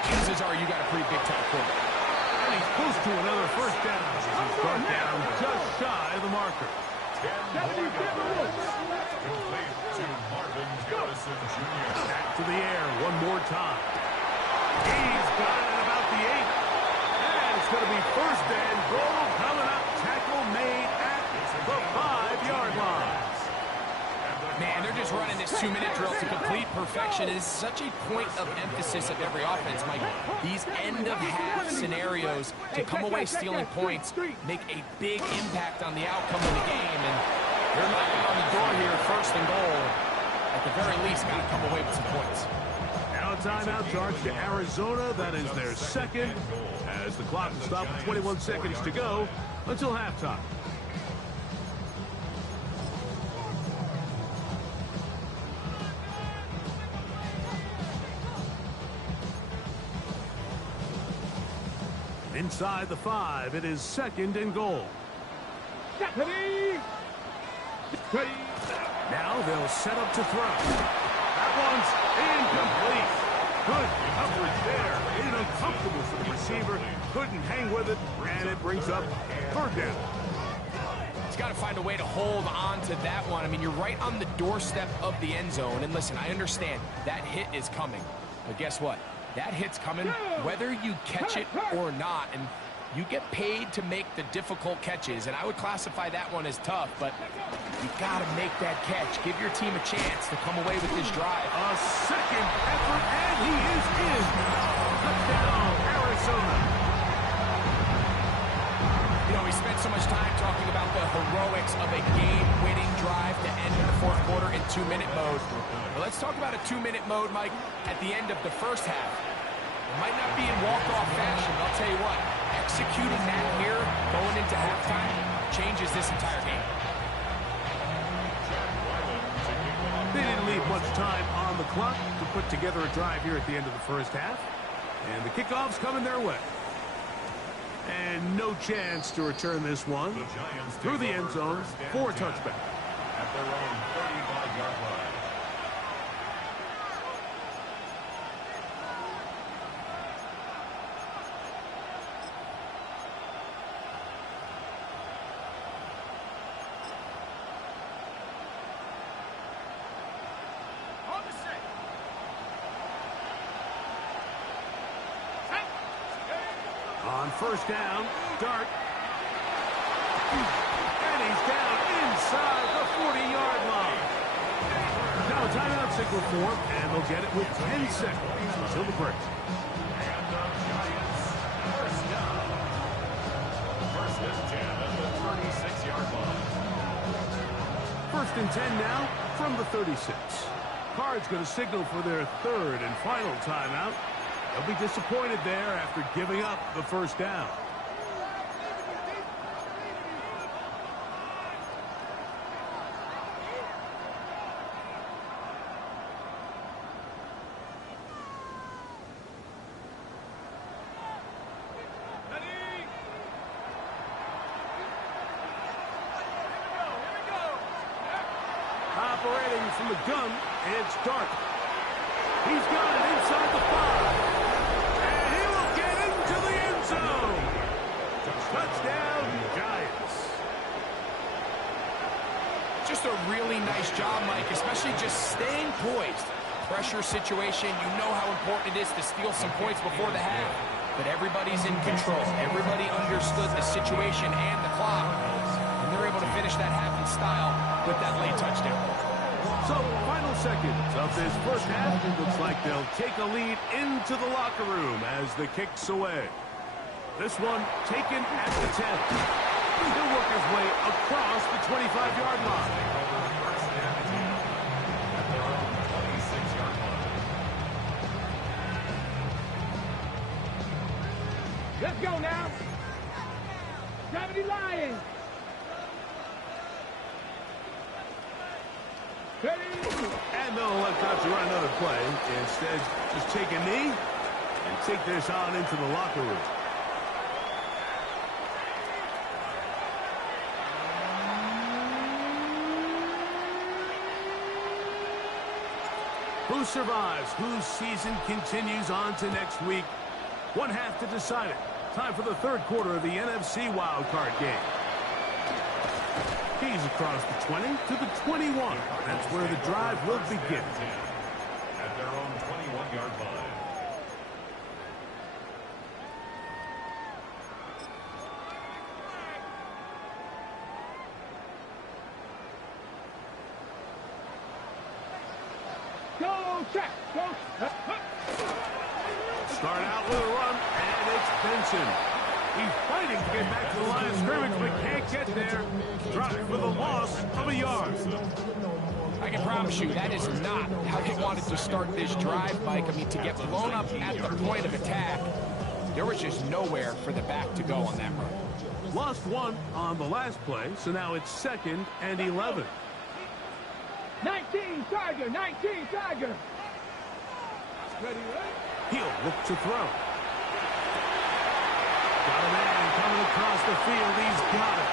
chances are you got a pretty big-time quarterback. And he's close to another first down. He's brought down just shy of the marker. 10 complete to Marvin Harrison Jr. Back to the air one more time. He's got it at about the 8. And it's going to be 1st and goal coming up. Tackle made at the 5-yard line. Man, they're just running this 2-minute drill to complete perfection. It is such a point of emphasis of every offense, Mike. These end-of-half scenarios to come away stealing points make a big impact on the outcome of the game. And they're knocking on the door here, 1st and goal. At the very least, got to come away with some points. Now a timeout charge to Arizona. That is their 2nd. As the clock will stop with 21 seconds to go until halftime. Inside the 5, it is 2nd and goal. Now they'll set up to throw. That one's incomplete. Good coverage there. Made it uncomfortable for the receiver. Couldn't hang with it, and it brings up 3rd down. He's got to find a way to hold on to that one. I mean, you're right on the doorstep of the end zone. And listen, I understand that hit is coming. But guess what? That hit's coming whether you catch it or not. And you get paid to make the difficult catches. And I would classify that one as tough. But you got to make that catch. Give your team a chance to come away with this drive. A 2nd effort, and he is in. Touchdown, Arizona. You know, we spent so much time talking about the heroics of a game-winning drive to end in the 4th quarter in 2-minute mode. But let's talk about a 2-minute mode, Mike, at the end of the 1st half. It might not be in walk-off fashion, but I'll tell you what, executing that here, going into halftime, changes this entire game. They didn't leave much time on the clock to put together a drive here at the end of the 1st half. And the kickoff's coming their way. And no chance to return this one through the end zone for a touchback. At their own 35-yard line. On 1st down, Dart. And he's down inside the 40-yard line. Now a timeout signal for him, and they'll get it with 10 seconds until the break. this 10 at the 36-yard line. 1st and 10 now from the 36. Cards going to signal for their 3rd and final timeout. They'll be disappointed there after giving up the 1st down. Operating from the gun, it's Dart. He's got it inside the 5. And he will get into the end zone. Touchdown, Giants. Just a really nice job, Mike, especially just staying poised. Pressure situation, you know how important it is to steal some points before the half. But everybody's in control. Everybody understood the situation and the clock. And they're able to finish that half in style with that late touchdown. So, final seconds of this 1st half. It looks like they'll take a lead into the locker room as the kick's away. This one taken at the 10. He'll work his way across the 25-yard line. Let's go now. 70 Lions. And they'll let Dutch run another play. Instead, just take a knee and take this on into the locker room. Who survives? Whose season continues on to next week? One half to decide it. Time for the 3rd quarter of the NFC wildcard game. He's across the 20 to the 21. That's where the drive will begin. At their own 21-yard line. Go check. Go. Start out with a run, and it's Benson. He's fighting to get back to the line of scrimmage, but can't get there. Dropped for the loss of a yard. I can promise you that is not how they wanted to start this drive, Mike. I mean, to get blown up at the point of attack, there was just nowhere for the back to go on that run. Lost 1 on the last play, so now it's 2nd and 11. 19 Tiger. 19 Tiger. Ready, right? He'll look to throw. Got a man coming across the field. He's got it.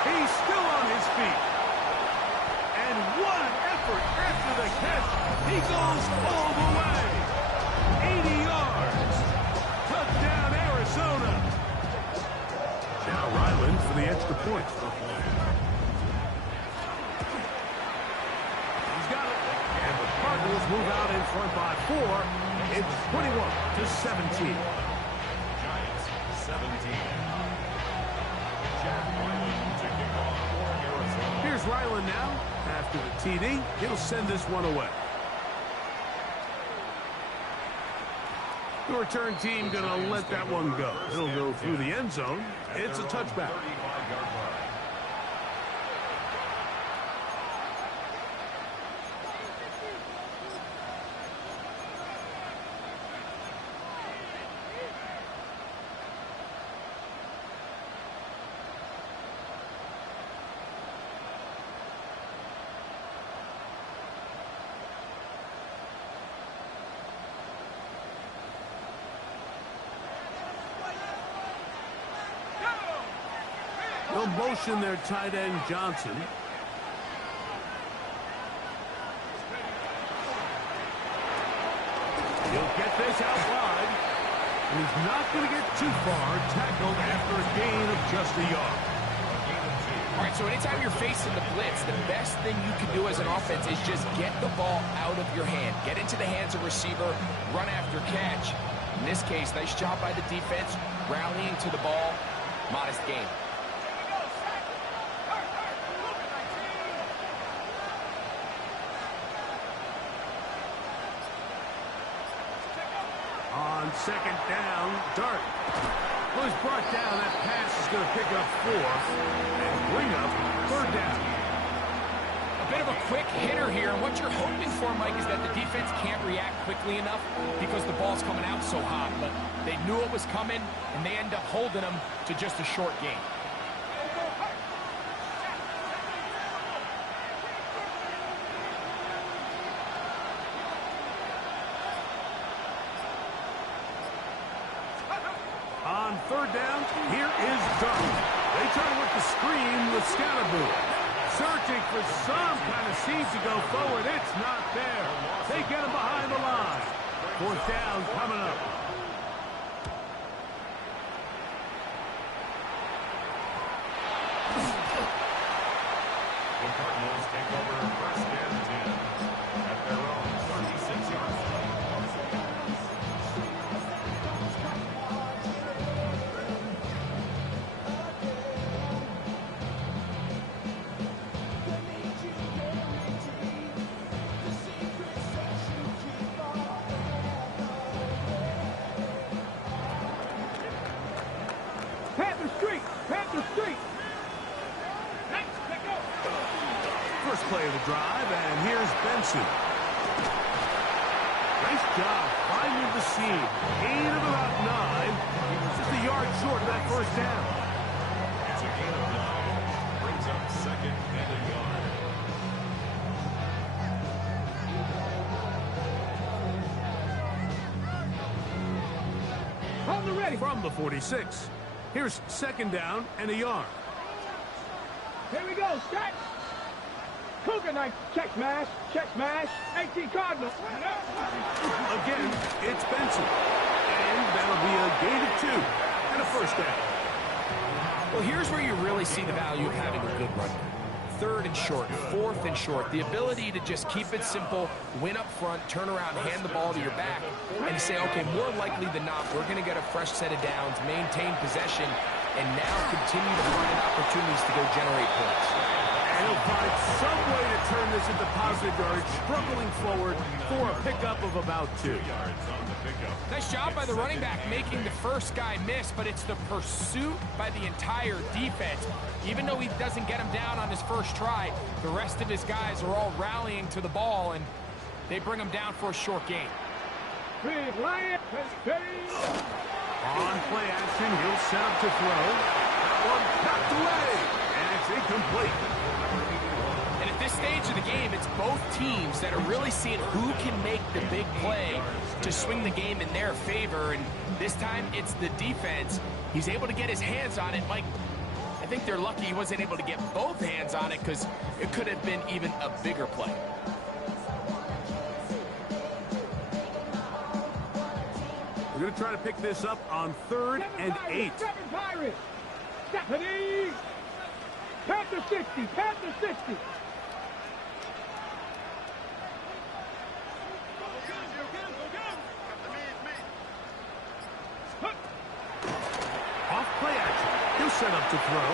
He's still on his feet. And what an effort after the catch. He goes all the way. 80 yards. Touchdown, Arizona. Now Ryland for the extra point. He's got it. And the Cardinals move out in front by 4. It's 21-17. Giants 17. Jack Ryland to kick off for Arizona. Here's Ryland now. After the TD, he'll send this one away. The return team going to let that one go. It'll go through the end zone. It's a touchback. 35-yard line. They'll motion their tight end, Johnson. He'll get this out wide. And he's not going to get too far. Tackled after a gain of just a yard. All right, so anytime you're facing the blitz, the best thing you can do as an offense is just get the ball out of your hand. Get into the hands of receiver, run after catch. In this case, nice job by the defense, rallying to the ball. Modest gain. On second down, Dart. Well, he's brought down. That pass is going to pick up 4 and bring up 3rd down. A bit of a quick hitter here. And what you're hoping for, Mike, is that the defense can't react quickly enough because the ball's coming out so hot. But they knew it was coming, and they end up holding them to just a short gain. On 3rd down, here is Dart. They try to work the screen with Scatterboo. Searching for some kind of seed to go forward. It's not there. They get him behind the line. 4th down coming up. The Cardinals take over 1st and 10 at their own 36-yard line. Panther Street. First play of the drive, and here's Benson. Nice job finding the seam. Gain of about 9. Just a yard short of that 1st down. It's a gain of 9. Brings up 2nd and a yard. Hold the ready. From the 46. Here's 2nd down and a yard. Here we go. Start. Cougar knife. Check smash. Check smash. 18 Cardinal. Again, it's Benson. And that'll be a gain of 2 and a 1st down. Well, here's where you really see the value of having a good run. 3rd and short, 4th and short. The ability to just keep it simple, win up front, turn around, hand the ball to your back, and say, okay, more likely than not, we're going to get a fresh set of downs, maintain possession, and now continue to find opportunities to go generate points. And he'll find some way to turn this into positive yards, struggling forward for a pickup of about 2 yards on the pickup. Nice job by the running back making the first guy miss, but it's the pursuit by the entire defense. Even though he doesn't get him down on his first try, the rest of his guys are all rallying to the ball, and they bring him down for a short gain. Big Lion. On play action, he'll set up to throw. That one knocked away, and it's incomplete. And at this stage of the game, it's both teams that are really seeing who can make the big play to swing the game in their favor, and this time it's the defense. He's able to get his hands on it. Mike, I think they're lucky he wasn't able to get both hands on it because it could have been even a bigger play. We're going to try to pick this up on 3rd and 8. 7 Pirates. Stephanie. Panther 60. Panther 60. Off play action. He'll set up to throw.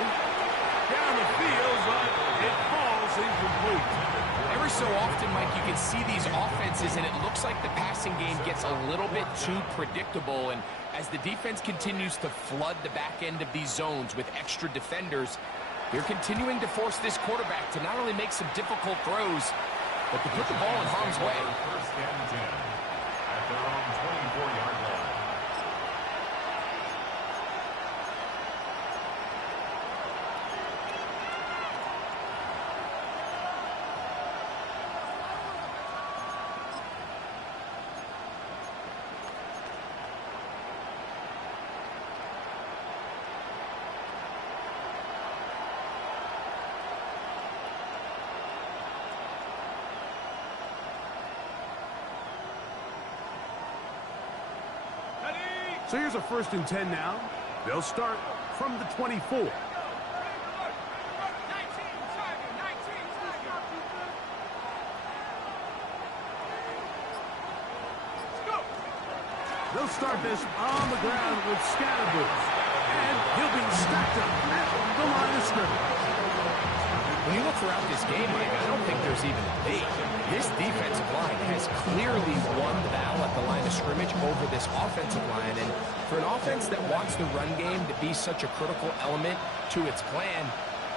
Down the field, but it falls incomplete. Every so often, Mike, you can see these offenses, and it looks like the passing game gets a little bit too predictable. And as the defense continues to flood the back end of these zones with extra defenders, they're continuing to force this quarterback to not only make some difficult throws, but to put the ball in harm's way. 1st and 10 at their own 24-yard line. So here's a 1st and 10 now. They'll start from the 24. They'll start this on the ground with Scatterboo. And he'll be stacked up at the line of scrimmage. when you look throughout this game, I don't think there's even a debate. This defensive line has clearly won the battle at the line of scrimmage over this offensive line. And for an offense that wants the run game to be such a critical element to its plan,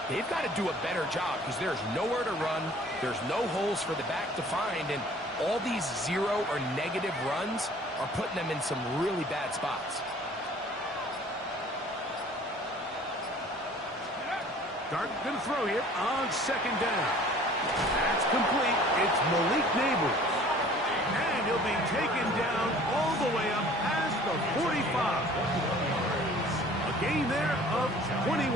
they've got to do a better job because there's nowhere to run. There's no holes for the back to find. And all these zero or negative runs are putting them in some really bad spots. Dart going to throw here on second down. That's complete. It's Malik Neighbors. And he'll be taken down all the way up past the 45. A gain there of 21.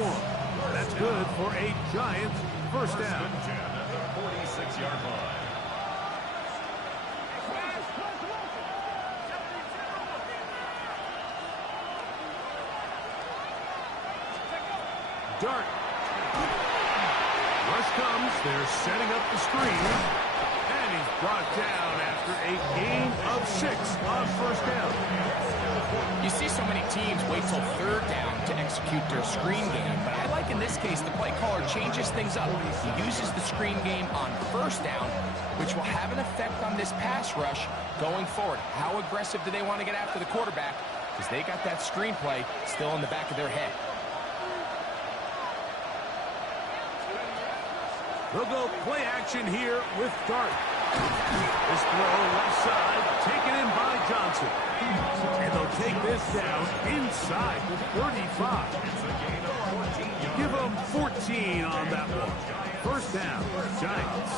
That's good for a Giants first down. At the 46-yard line. Dart. Rush comes. They're setting up the screen. And he's brought down after a gain of 6 on first down. You see so many teams wait till third down to execute their screen game, but I like in this case the play caller changes things up. He uses the screen game on first down, which will have an effect on this pass rush going forward. How aggressive do they want to get after the quarterback? Because they got that screen play still in the back of their head. They'll go play action here with Dart. This throw left side, taken in by Johnson. And they'll take this down inside the 35. Give them 14 on that one. First down, Giants.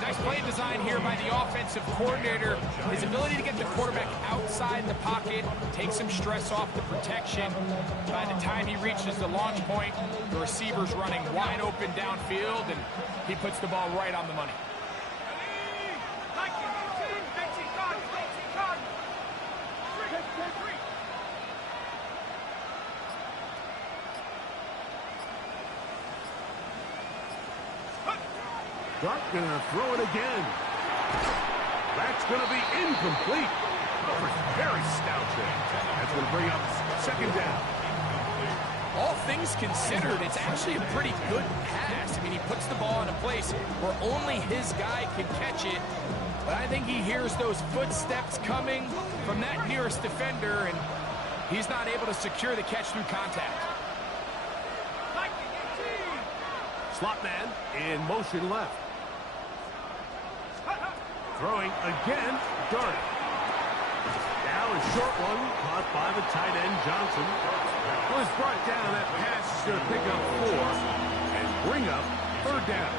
Nice play design here by the offensive coordinator. His ability to get the quarterback outside the pocket, take some stress off the protection. By the time he reaches the launch point, the receiver's running wide open downfield, and he puts the ball right on the money. Dart gonna throw it again. That's gonna be incomplete. Very slouching. That's gonna bring up second down. All things considered, it's actually a pretty good pass. I mean, he puts the ball in a place where only his guy can catch it. But I think he hears those footsteps coming from that nearest defender, and he's not able to secure the catch through contact. Slot man in motion left. Throwing again, Dart. Now a short one caught by the tight end, Johnson. Was brought down. That pass is going to pick up 4 and bring up third down.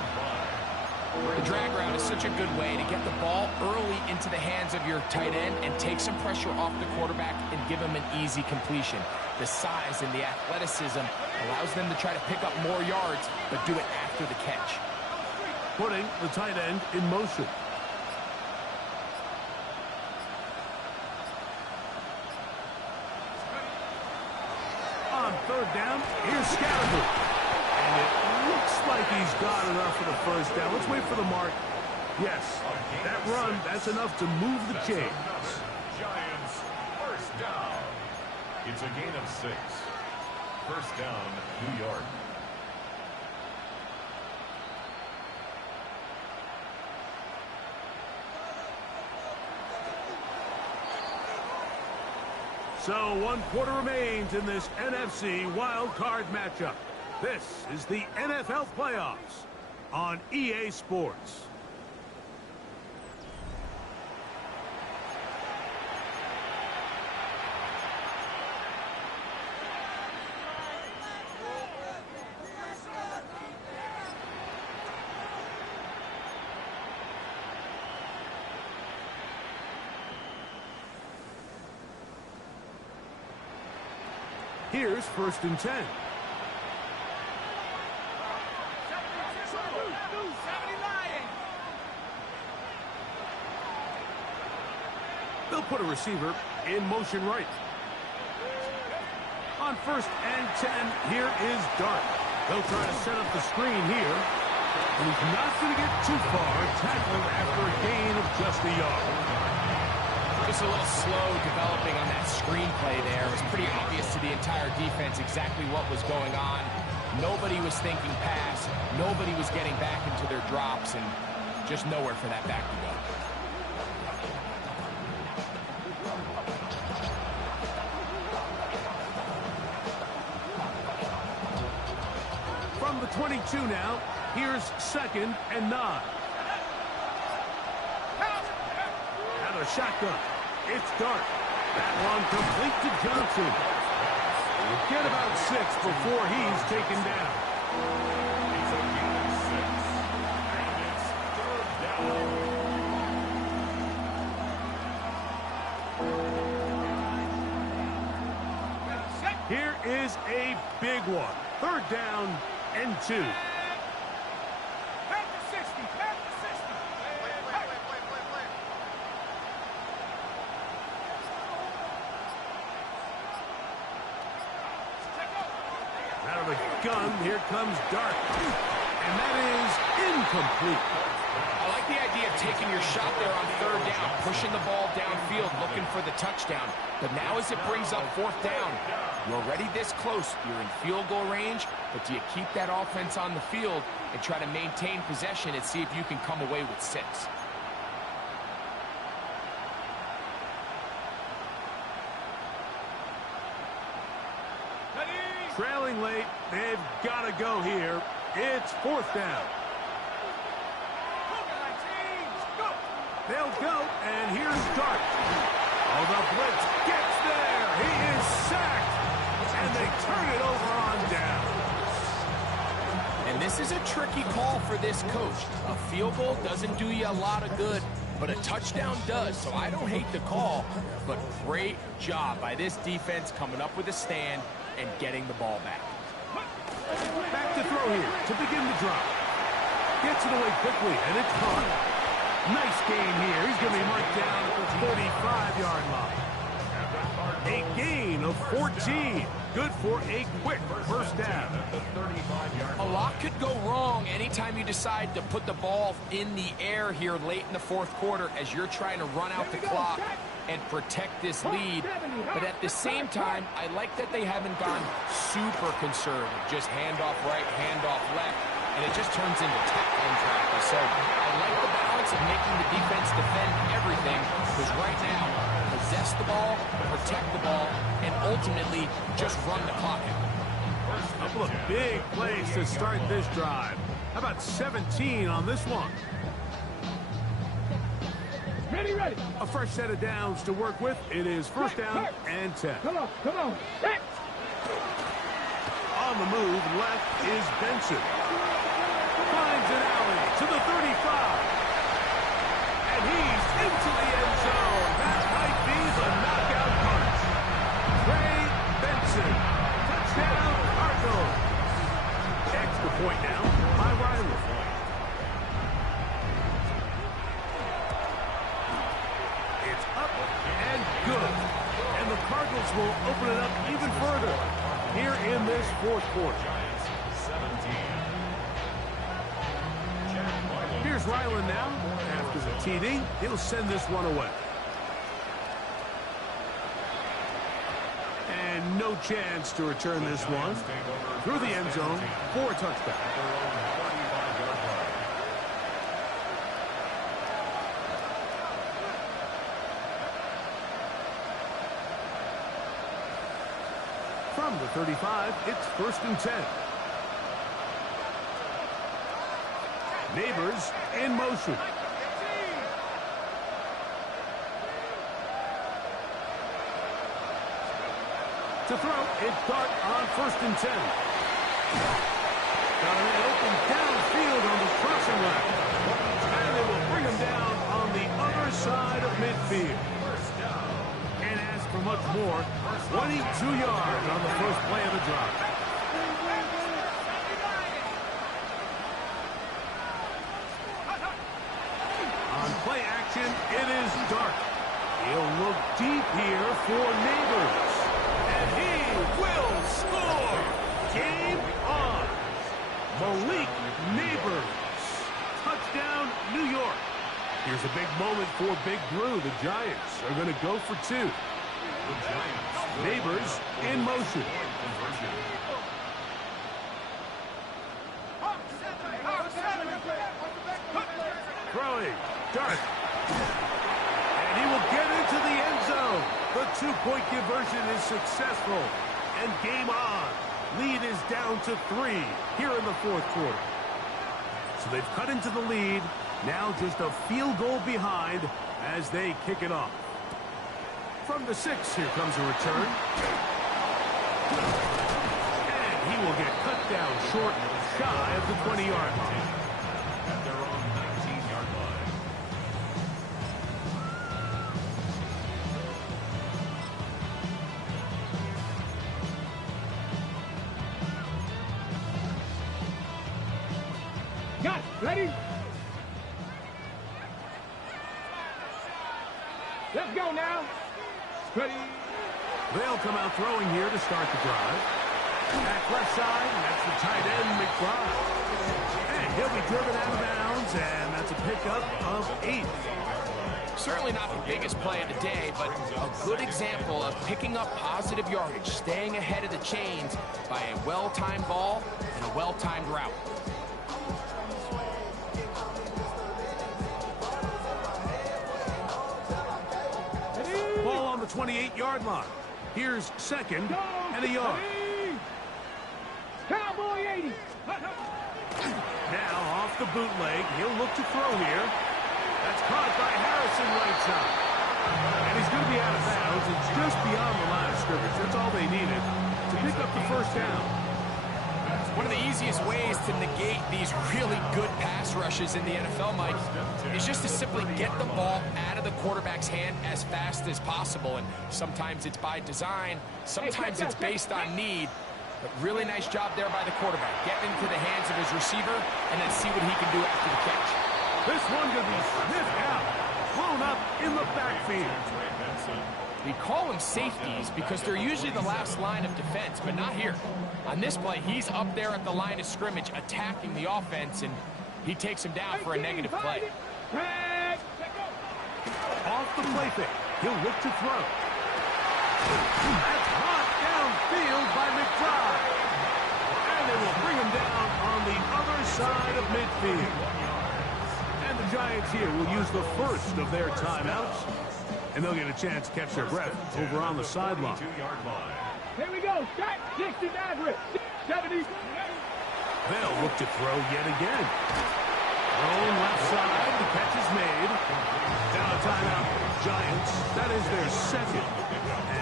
The drag route is such a good way to get the ball early into the hands of your tight end and take some pressure off the quarterback and give him an easy completion. The size and the athleticism allows them to try to pick up more yards, but do it after the catch. Putting the tight end in motion. On third down, here's Scattergood. And it looks like he's got enough for the first down. Let's wait for the mark. Yes, that run, that's enough to move the chains. Giants first down. It's a gain of 6. First down, New York. So 1 quarter remains in this NFC wild card matchup. This is the NFL playoffs on EA Sports. Here's first and 10. They'll put a receiver in motion right. On first and 10, here is Dart. They'll try to set up the screen here. And he's not going to get too far, tackled after a gain of just a yard. Just a little slow developing on that screenplay there. It was pretty obvious to the entire defense exactly what was going on. Nobody was thinking pass. Nobody was getting back into their drops, and just nowhere for that back to go. From the 22 now, here's 2nd and 9. Another shotgun. It's Dart. That one complete to Johnson. We'll get about 6 before he's taken down. He's a gain of 6. And it's 3rd down. Here is a big one. 3rd down and 2. Out of the gun, here comes Dart. And that is incomplete. I like the idea of taking your shot there on 3rd down, pushing the ball downfield, looking for the touchdown. But now as it brings up 4th down, you're already this close. You're in field goal range, but do you keep that offense on the field and try to maintain possession and see if you can come away with 6? Trailing late, they've got to go here. It's 4th down. They'll go, and here's Dart. Oh, the blitz gets there. He is sacked, and they turn it over on down. And this is a tricky call for this coach. A field goal doesn't do you a lot of good, but a touchdown does, so I don't hate the call. But great job by this defense coming up with a stand and getting the ball back. Back to throw here to begin the drive. Gets it away quickly, and it's caught. Nice gain here. He's going to be marked down at the 35-yard line. A gain of 14. Good for a quick 1st down. A lot could go wrong anytime you decide to put the ball in the air here late in the 4th quarter as you're trying to run out the clock and protect this lead. But at the same time, I like that they haven't gone super conservative. Just handoff right, handoff left, and it just turns into tackling practice. So I like the balance of making the defense defend everything, because right now, possess the ball, protect the ball, and ultimately just run the clock out. A couple of big plays to start this drive. How about 17 on this one? Ready. A fresh set of downs to work with. It is 1st down and 10. Come on. Hit. On the move, left is Benson. Finds an alley to the 35. And he's into the end zone. That might be the knockout punch. Trey Benson. Touchdown, Cardinals. Extra point now by Riley. It's up and good. And the Cardinals will open it up even further here in this 4th quarter. Here's Ryland now. After the TD, he'll send this one away. And no chance to return this one through the end zone for a touchdown. From the 35, it's 1st and 10. Neighbors in motion. To throw, it's Dart on 1st and 10. Got an open downfield on the crossing route. And they will bring him down on the other side of midfield. And as for much more, 22 yards on the first play of the drive. On play action, it is Dart. He'll look deep here for Neighbors. And he will score! Game on! Malik Neighbors. Touchdown, New York. Here's a big moment for Big Blue. The Giants are going to go for 2. Neighbors in motion. two-point conversion is successful. And game on. Lead is down to 3 here in the fourth quarter. So they've cut into the lead. Now just a field goal behind as they kick it off. From the 6, here comes a return. And he will get cut down short, shy of the 20-yard line. At their own 19-yard line. Got it. Ready? Let's go now. Ready? They'll come out throwing here to start the drive. Back left side, that's the tight end, McBride. And he'll be driven out of bounds, and that's a pickup of 8. Certainly not the biggest play of the day, but a good example of picking up positive yardage, staying ahead of the chains by a well-timed ball and a well-timed route. Ball on the 28-yard line. Here's second and a yard. Cowboy 80. Now off the bootleg, he'll look to throw here. That's caught by Harrison right side. And he's going to be out of bounds. It's just beyond the line of scrimmage. That's all they needed to pick up the first down. One of the easiest ways to negate these really good pass rushes in the NFL, Mike, is just to simply get the ball out of the quarterback's hand as fast as possible. And sometimes it's by design, sometimes it's based on need. But really nice job there by the quarterback. Get into the hands of his receiver and then see what he can do after the catch. This one going to be sniffed out, blown up in the backfield. We call them safeties because they're usually the last line of defense, but not here. On this play, he's up there at the line of scrimmage attacking the offense, and he takes him down for a negative play. Off the play fake, he'll look to throw. That's hot downfield by McBride. And they will bring him down on the other side of midfield. And the Giants here will use the first of their timeouts. And they'll get a chance to catch their breath over on the sideline. Here we go. Start 60 average. 70. They'll look to throw yet again. Thrown left side. The catch is made. Down a timeout. Giants. That is their second.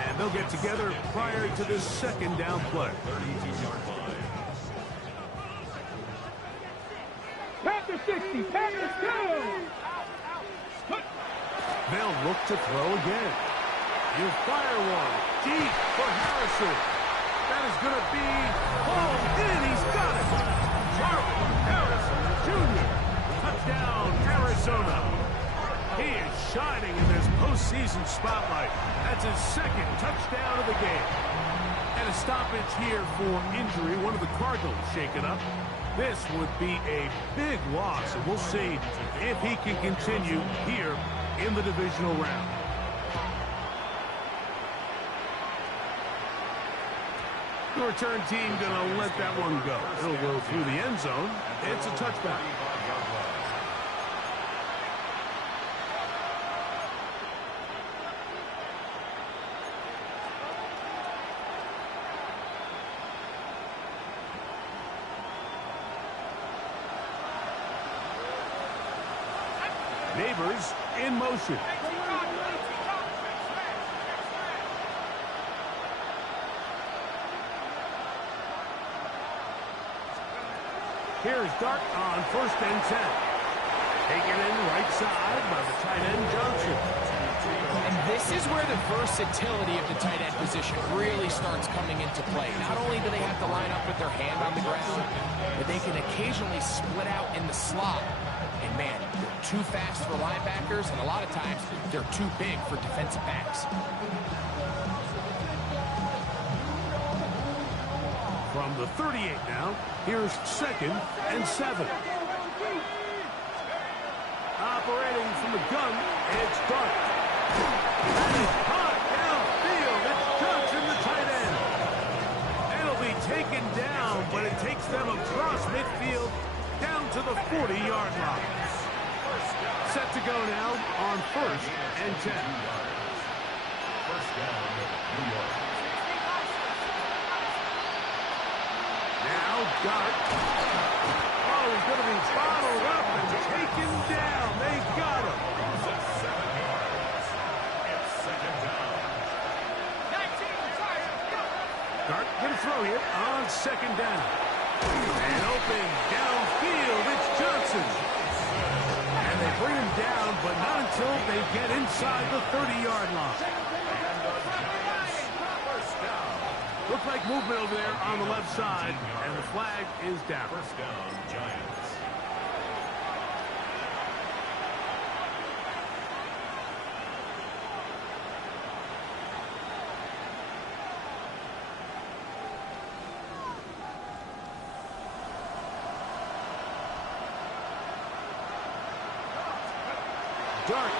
And they'll get together prior to this second down play. 32-yard line. Panther 60. Panther 2. They'll look to throw again. He'll fire one deep for Harrison. That is going to be home in. He's got it. Marvin Harrison Jr. Touchdown, Arizona. He is shining in this postseason spotlight. That's his second touchdown of the game. And a stoppage here for injury. One of the Cardinals shaken up. This would be a big loss, and we'll see if he can continue here in the divisional round. The return team going to let that one go. It'll go through the end zone. It's a touchback. Neighbors in motion. Here's Dart on 1st and 10. Taken in right side by the tight end Johnson. And this is where the versatility of the tight end position really starts coming into play. Not only do they have to line up with their hand on the ground, but they can occasionally split out in the slot. And man, they're too fast for linebackers, and a lot of times they're too big for defensive backs. From the 38 now, here's 2nd and 7. Operating from the gun, it's Dart. And it's hot downfield. It's Johnson, the tight end. It'll be taken down, but it takes them across midfield down to the 40-yard line. Set to go now on 1st and 10. First down. Dart. Oh, he's going to be bottled up and taken down. They got him. 7 yards. It's second down. Dart going to throw here on second down. And open downfield, it's Johnson. And they bring him down, but not until they get inside the 30-yard line. Looks like movement over there on the left side, and the flag is down. First down, Giants. Dart.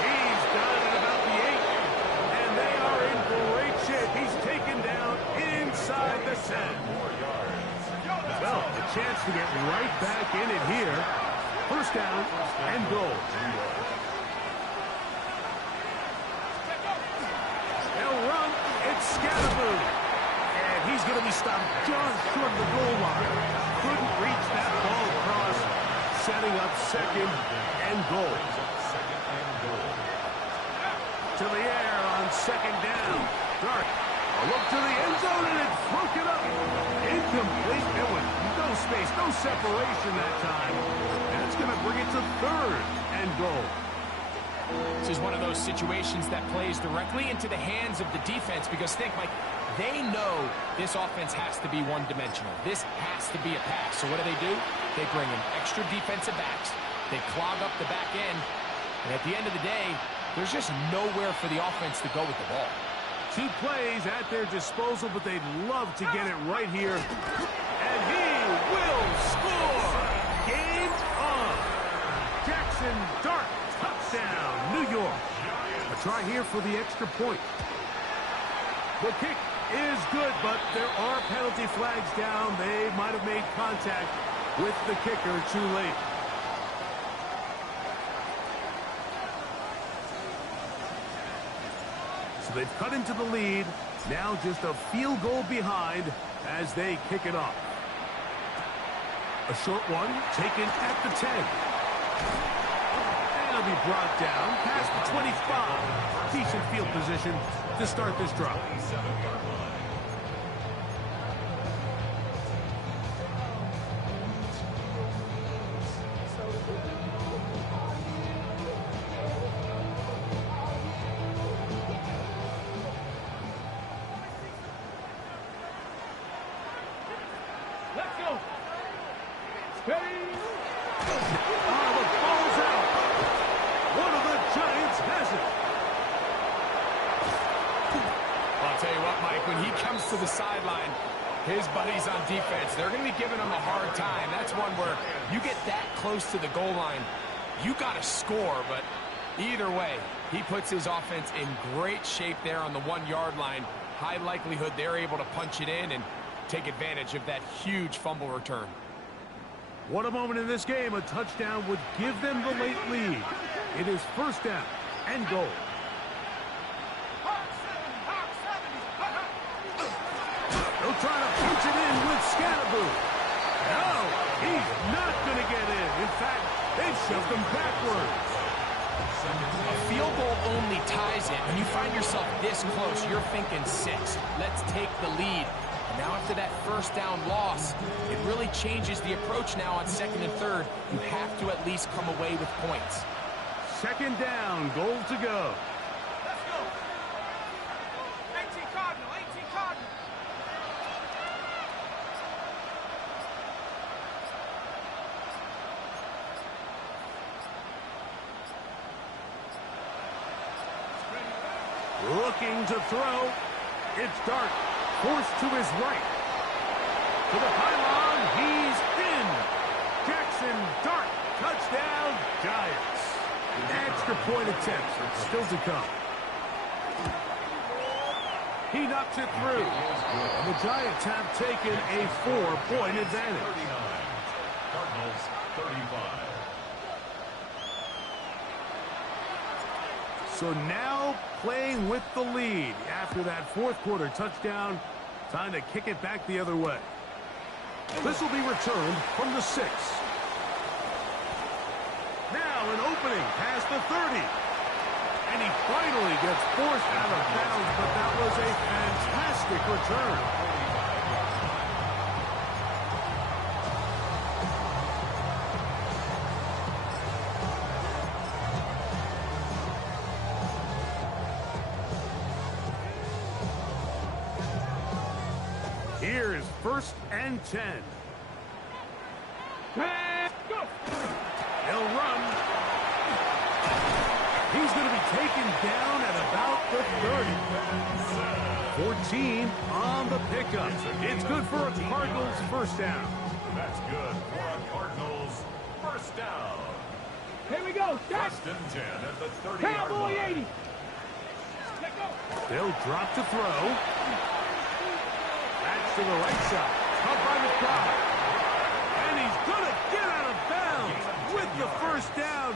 He's got it at about the 8. And they are in great shape. He's taken down inside the 10. Well, a chance to get right back in it here. First down and goal. They'll run. It's Scatterboo. And he's going to be stopped just short of the goal line. Couldn't reach that ball across. Setting up second and goal. To the air on second down. Dart. A look to the end zone, and it's broken up. Incomplete. There was no space, no separation that time. That's going to bring it to third and goal. This is one of those situations that plays directly into the hands of the defense because think, Mike, they know this offense has to be one-dimensional. This has to be a pass. So what do? They bring in extra defensive backs. They clog up the back end. And at the end of the day, there's just nowhere for the offense to go with the ball. 2 plays at their disposal, but they'd love to get it right here. And he will score! Game on! Jackson Dart, touchdown, New York. A try here for the extra point. The kick is good, but there are penalty flags down. They might have made contact with the kicker too late. So they've cut into the lead. Now just a field goal behind as they kick it off. A short one taken at the 10. And it'll be brought down past the 25. Decent field position to start this drive. Let's go. Steady. Oh, the ball's out. One of the Giants has it. I'll tell you what, Mike, when he comes to the sideline, his buddies on defense, they're going to be giving him a hard time. That's one where you get that close to the goal line, you got to score. But either way, he puts his offense in great shape there on the 1-yard line. High likelihood they're able to punch it in and take advantage of that huge fumble return. What a moment in this game. A touchdown would give them the late lead. It is first down and goal. They'll try to punch it in with Scatterboo. No, he's not going to get in. In fact, they've shoved him backwards. A field goal only ties it. When you find yourself this close, you're thinking 6. Let's take the lead. And now after that first down loss, it really changes the approach now on second and third. You have to at least come away with points. Second down, goal to go. Let's go. 18 Cardinal, 18 Cardinal. Looking to throw. It's Dart. Forced to his right. To the pylon. He's in. Jackson Dart. Touchdown, Giants. Extra point attempt still to come. He knocks it through. And the Giants have taken a 4-point advantage. 39. Cardinals 35. So now playing with the lead after that fourth quarter touchdown Time to kick it back the other way. This will be returned from the 6. Now an opening past the 30. And he finally gets forced out of bounds, but that was a fantastic return. Here is 1st and 10. Go! He'll run. He's going to be taken down at about the 30. 14 on the pickup. It's good for a Cardinals first down. That's good for a Cardinals first down. Here we go. Start. 1st and 10 at the 30-yard Cowboy line. 80. Let go. They'll drop to throw. That's to the right side. Up by the crowd. And he's going to get out of bounds with the first down.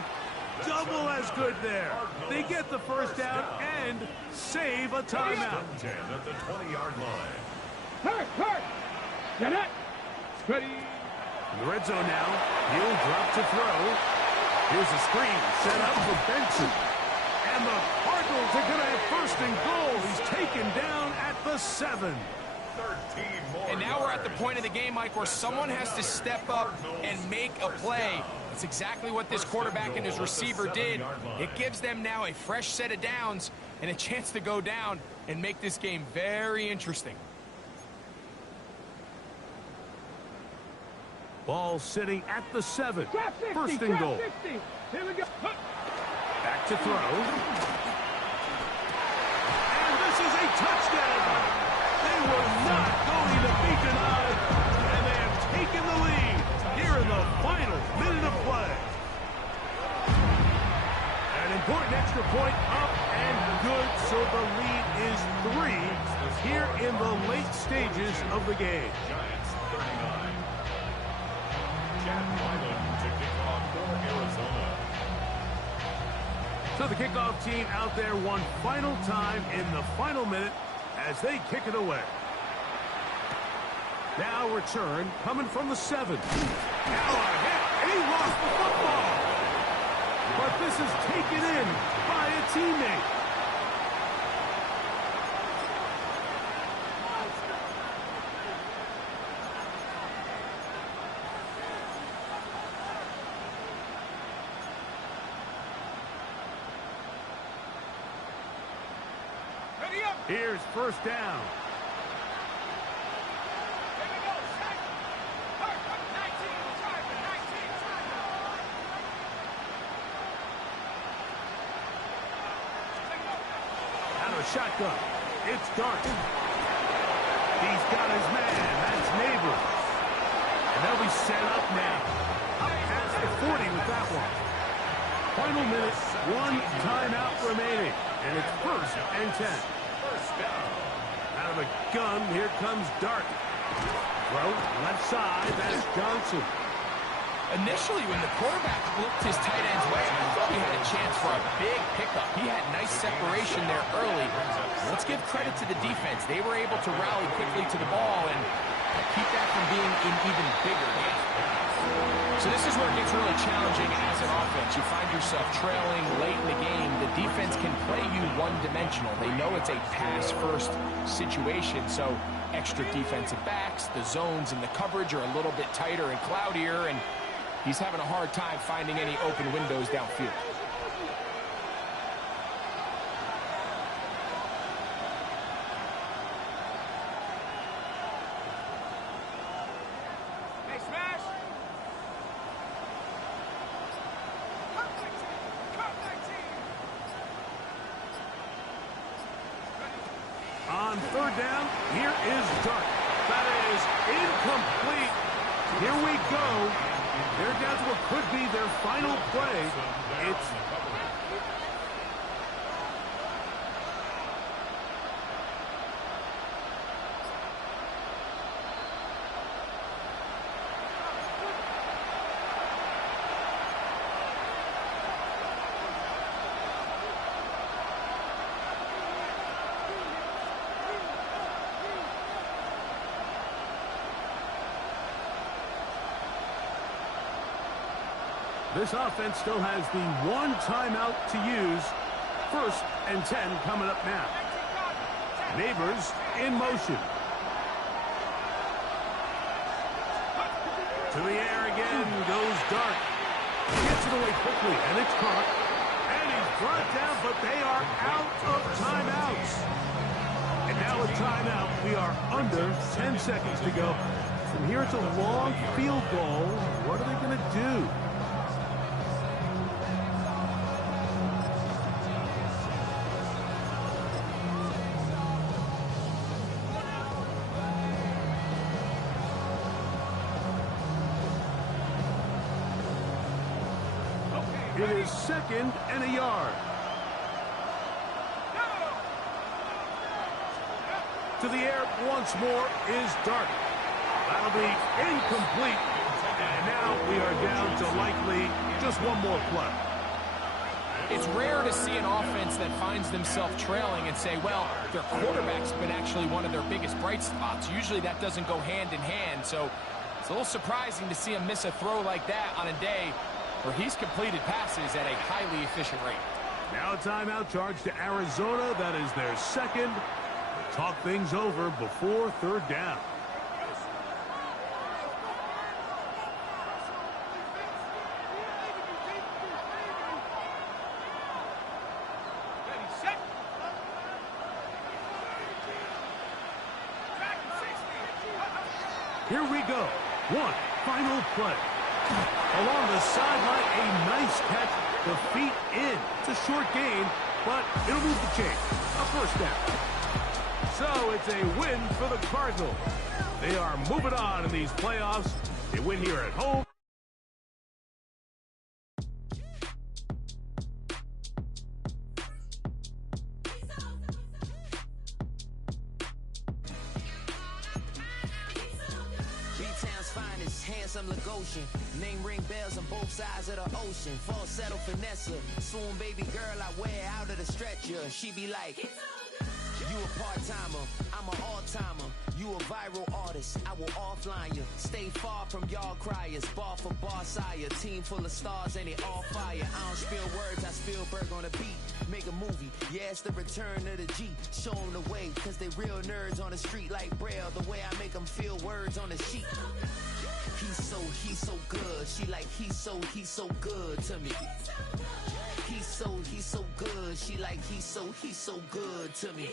Double as good there. They get the first down and save a timeout. 1st and 10 at the 20-yard line. Hurt. Get it. Ready. In the red zone now. He'll drop to throw. Here's a screen set up for Benson. And the Cardinals are going to have 1st and goal. He's taken down at the 7. 13 more And now we're at the point of the game, Mike, where someone has to step up and make a play. That's exactly what this quarterback and his receiver did. It gives them now a fresh set of downs and a chance to go down and make this game very interesting. Ball sitting at the 7. 1st and goal. 60. Here we go. Back to throw. And this is a touchdown. They were not going to be denied. And they have taken the lead here in the final minute of play. An important extra point up and good. So the lead is 3 here in the late stages of the game. Giants 39. Chad Wyland to kick off for Arizona. So the kickoff team out there one final time in the final minute as they kick it away. Now return coming from the 7. Now a hit, and he lost the football. But this is taken in by a teammate. Here's 1st down. Out of shotgun. It's Dart. He's got his man. That's Neighbors. And they'll be set up now. Up past the 40 with that one. Final minute, 1 timeout remaining. And it's 1st and 10. Out of the gun, here comes Dart. Throw, left side, that's Johnson. Initially, when the quarterback flipped his tight end's way, I thought we had a chance for a big pickup. He had nice separation there early. Let's give credit to the defense. They were able to rally quickly to the ball and keep that from being an even bigger game. So this is where it gets really challenging as an offense. You find yourself trailing late in the game. The defense can play you one-dimensional. They know it's a pass-first situation, so extra defensive backs, the zones and the coverage are a little bit tighter and cloudier, and he's having a hard time finding any open windows downfield. On 3rd down, here is Dart. That is incomplete. Here we go. They're down to what could be their final play. It's This offense still has the one timeout to use. 1st and 10 coming up now. Neighbors in motion. To the air again goes Dart. Gets it away quickly, and it's caught. And he's brought down, but they are out of timeouts. And now a timeout. We are under 10 seconds to go. From here, it's a long field goal. What are they going to do? It is 2nd and a yard. To the air once more is Dart. That'll be incomplete. And now we are down to likely just one more play. It's rare to see an offense that finds themselves trailing and say, well, their quarterback's been actually one of their biggest bright spots. Usually that doesn't go hand in hand. So it's a little surprising to see him miss a throw like that on a day where he's completed passes at a highly efficient rate. Now a timeout charge to Arizona. That is their 2nd. We'll talk things over before 3rd down. Here we go. One final play. Along the sideline, a nice catch. The feet in. It's a short gain, but it'll move the chain. A 1st down. So it's a win for the Cardinals. They are moving on in these playoffs. They win here at home. Handsome Lagosian, name ring bells on both sides of the ocean. Falsetto finesse, soon baby girl I wear out of the stretcher. She be like, you a part-timer, I'm an all-timer. You a viral artist, I will offline you. Stay far from y'all criers, bar for bar sire. Team full of stars and it all fire. I don't spill words, I Spielberg on the beat. Make a movie, yeah, it's the return of the G. Show them the way, cause they real nerds on the street like Braille. The way I make them feel words on the sheet. He's so good. She like, he's so good to me. He's so good. She like, he's so good to me.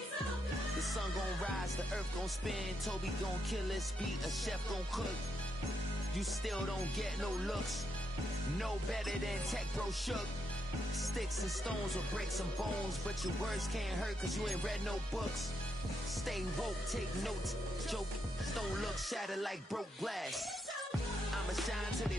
The sun gon' rise, the earth gon' spin. Toby gon' kill this beat, a chef gon' cook. You still don't get no looks. No better than Tech Bro Shook. Sticks and stones will break some bones, but your words can't hurt cause you ain't read no books. Stay woke, take notes, joke. Stone look shattered like broke glass. I'ma shine till they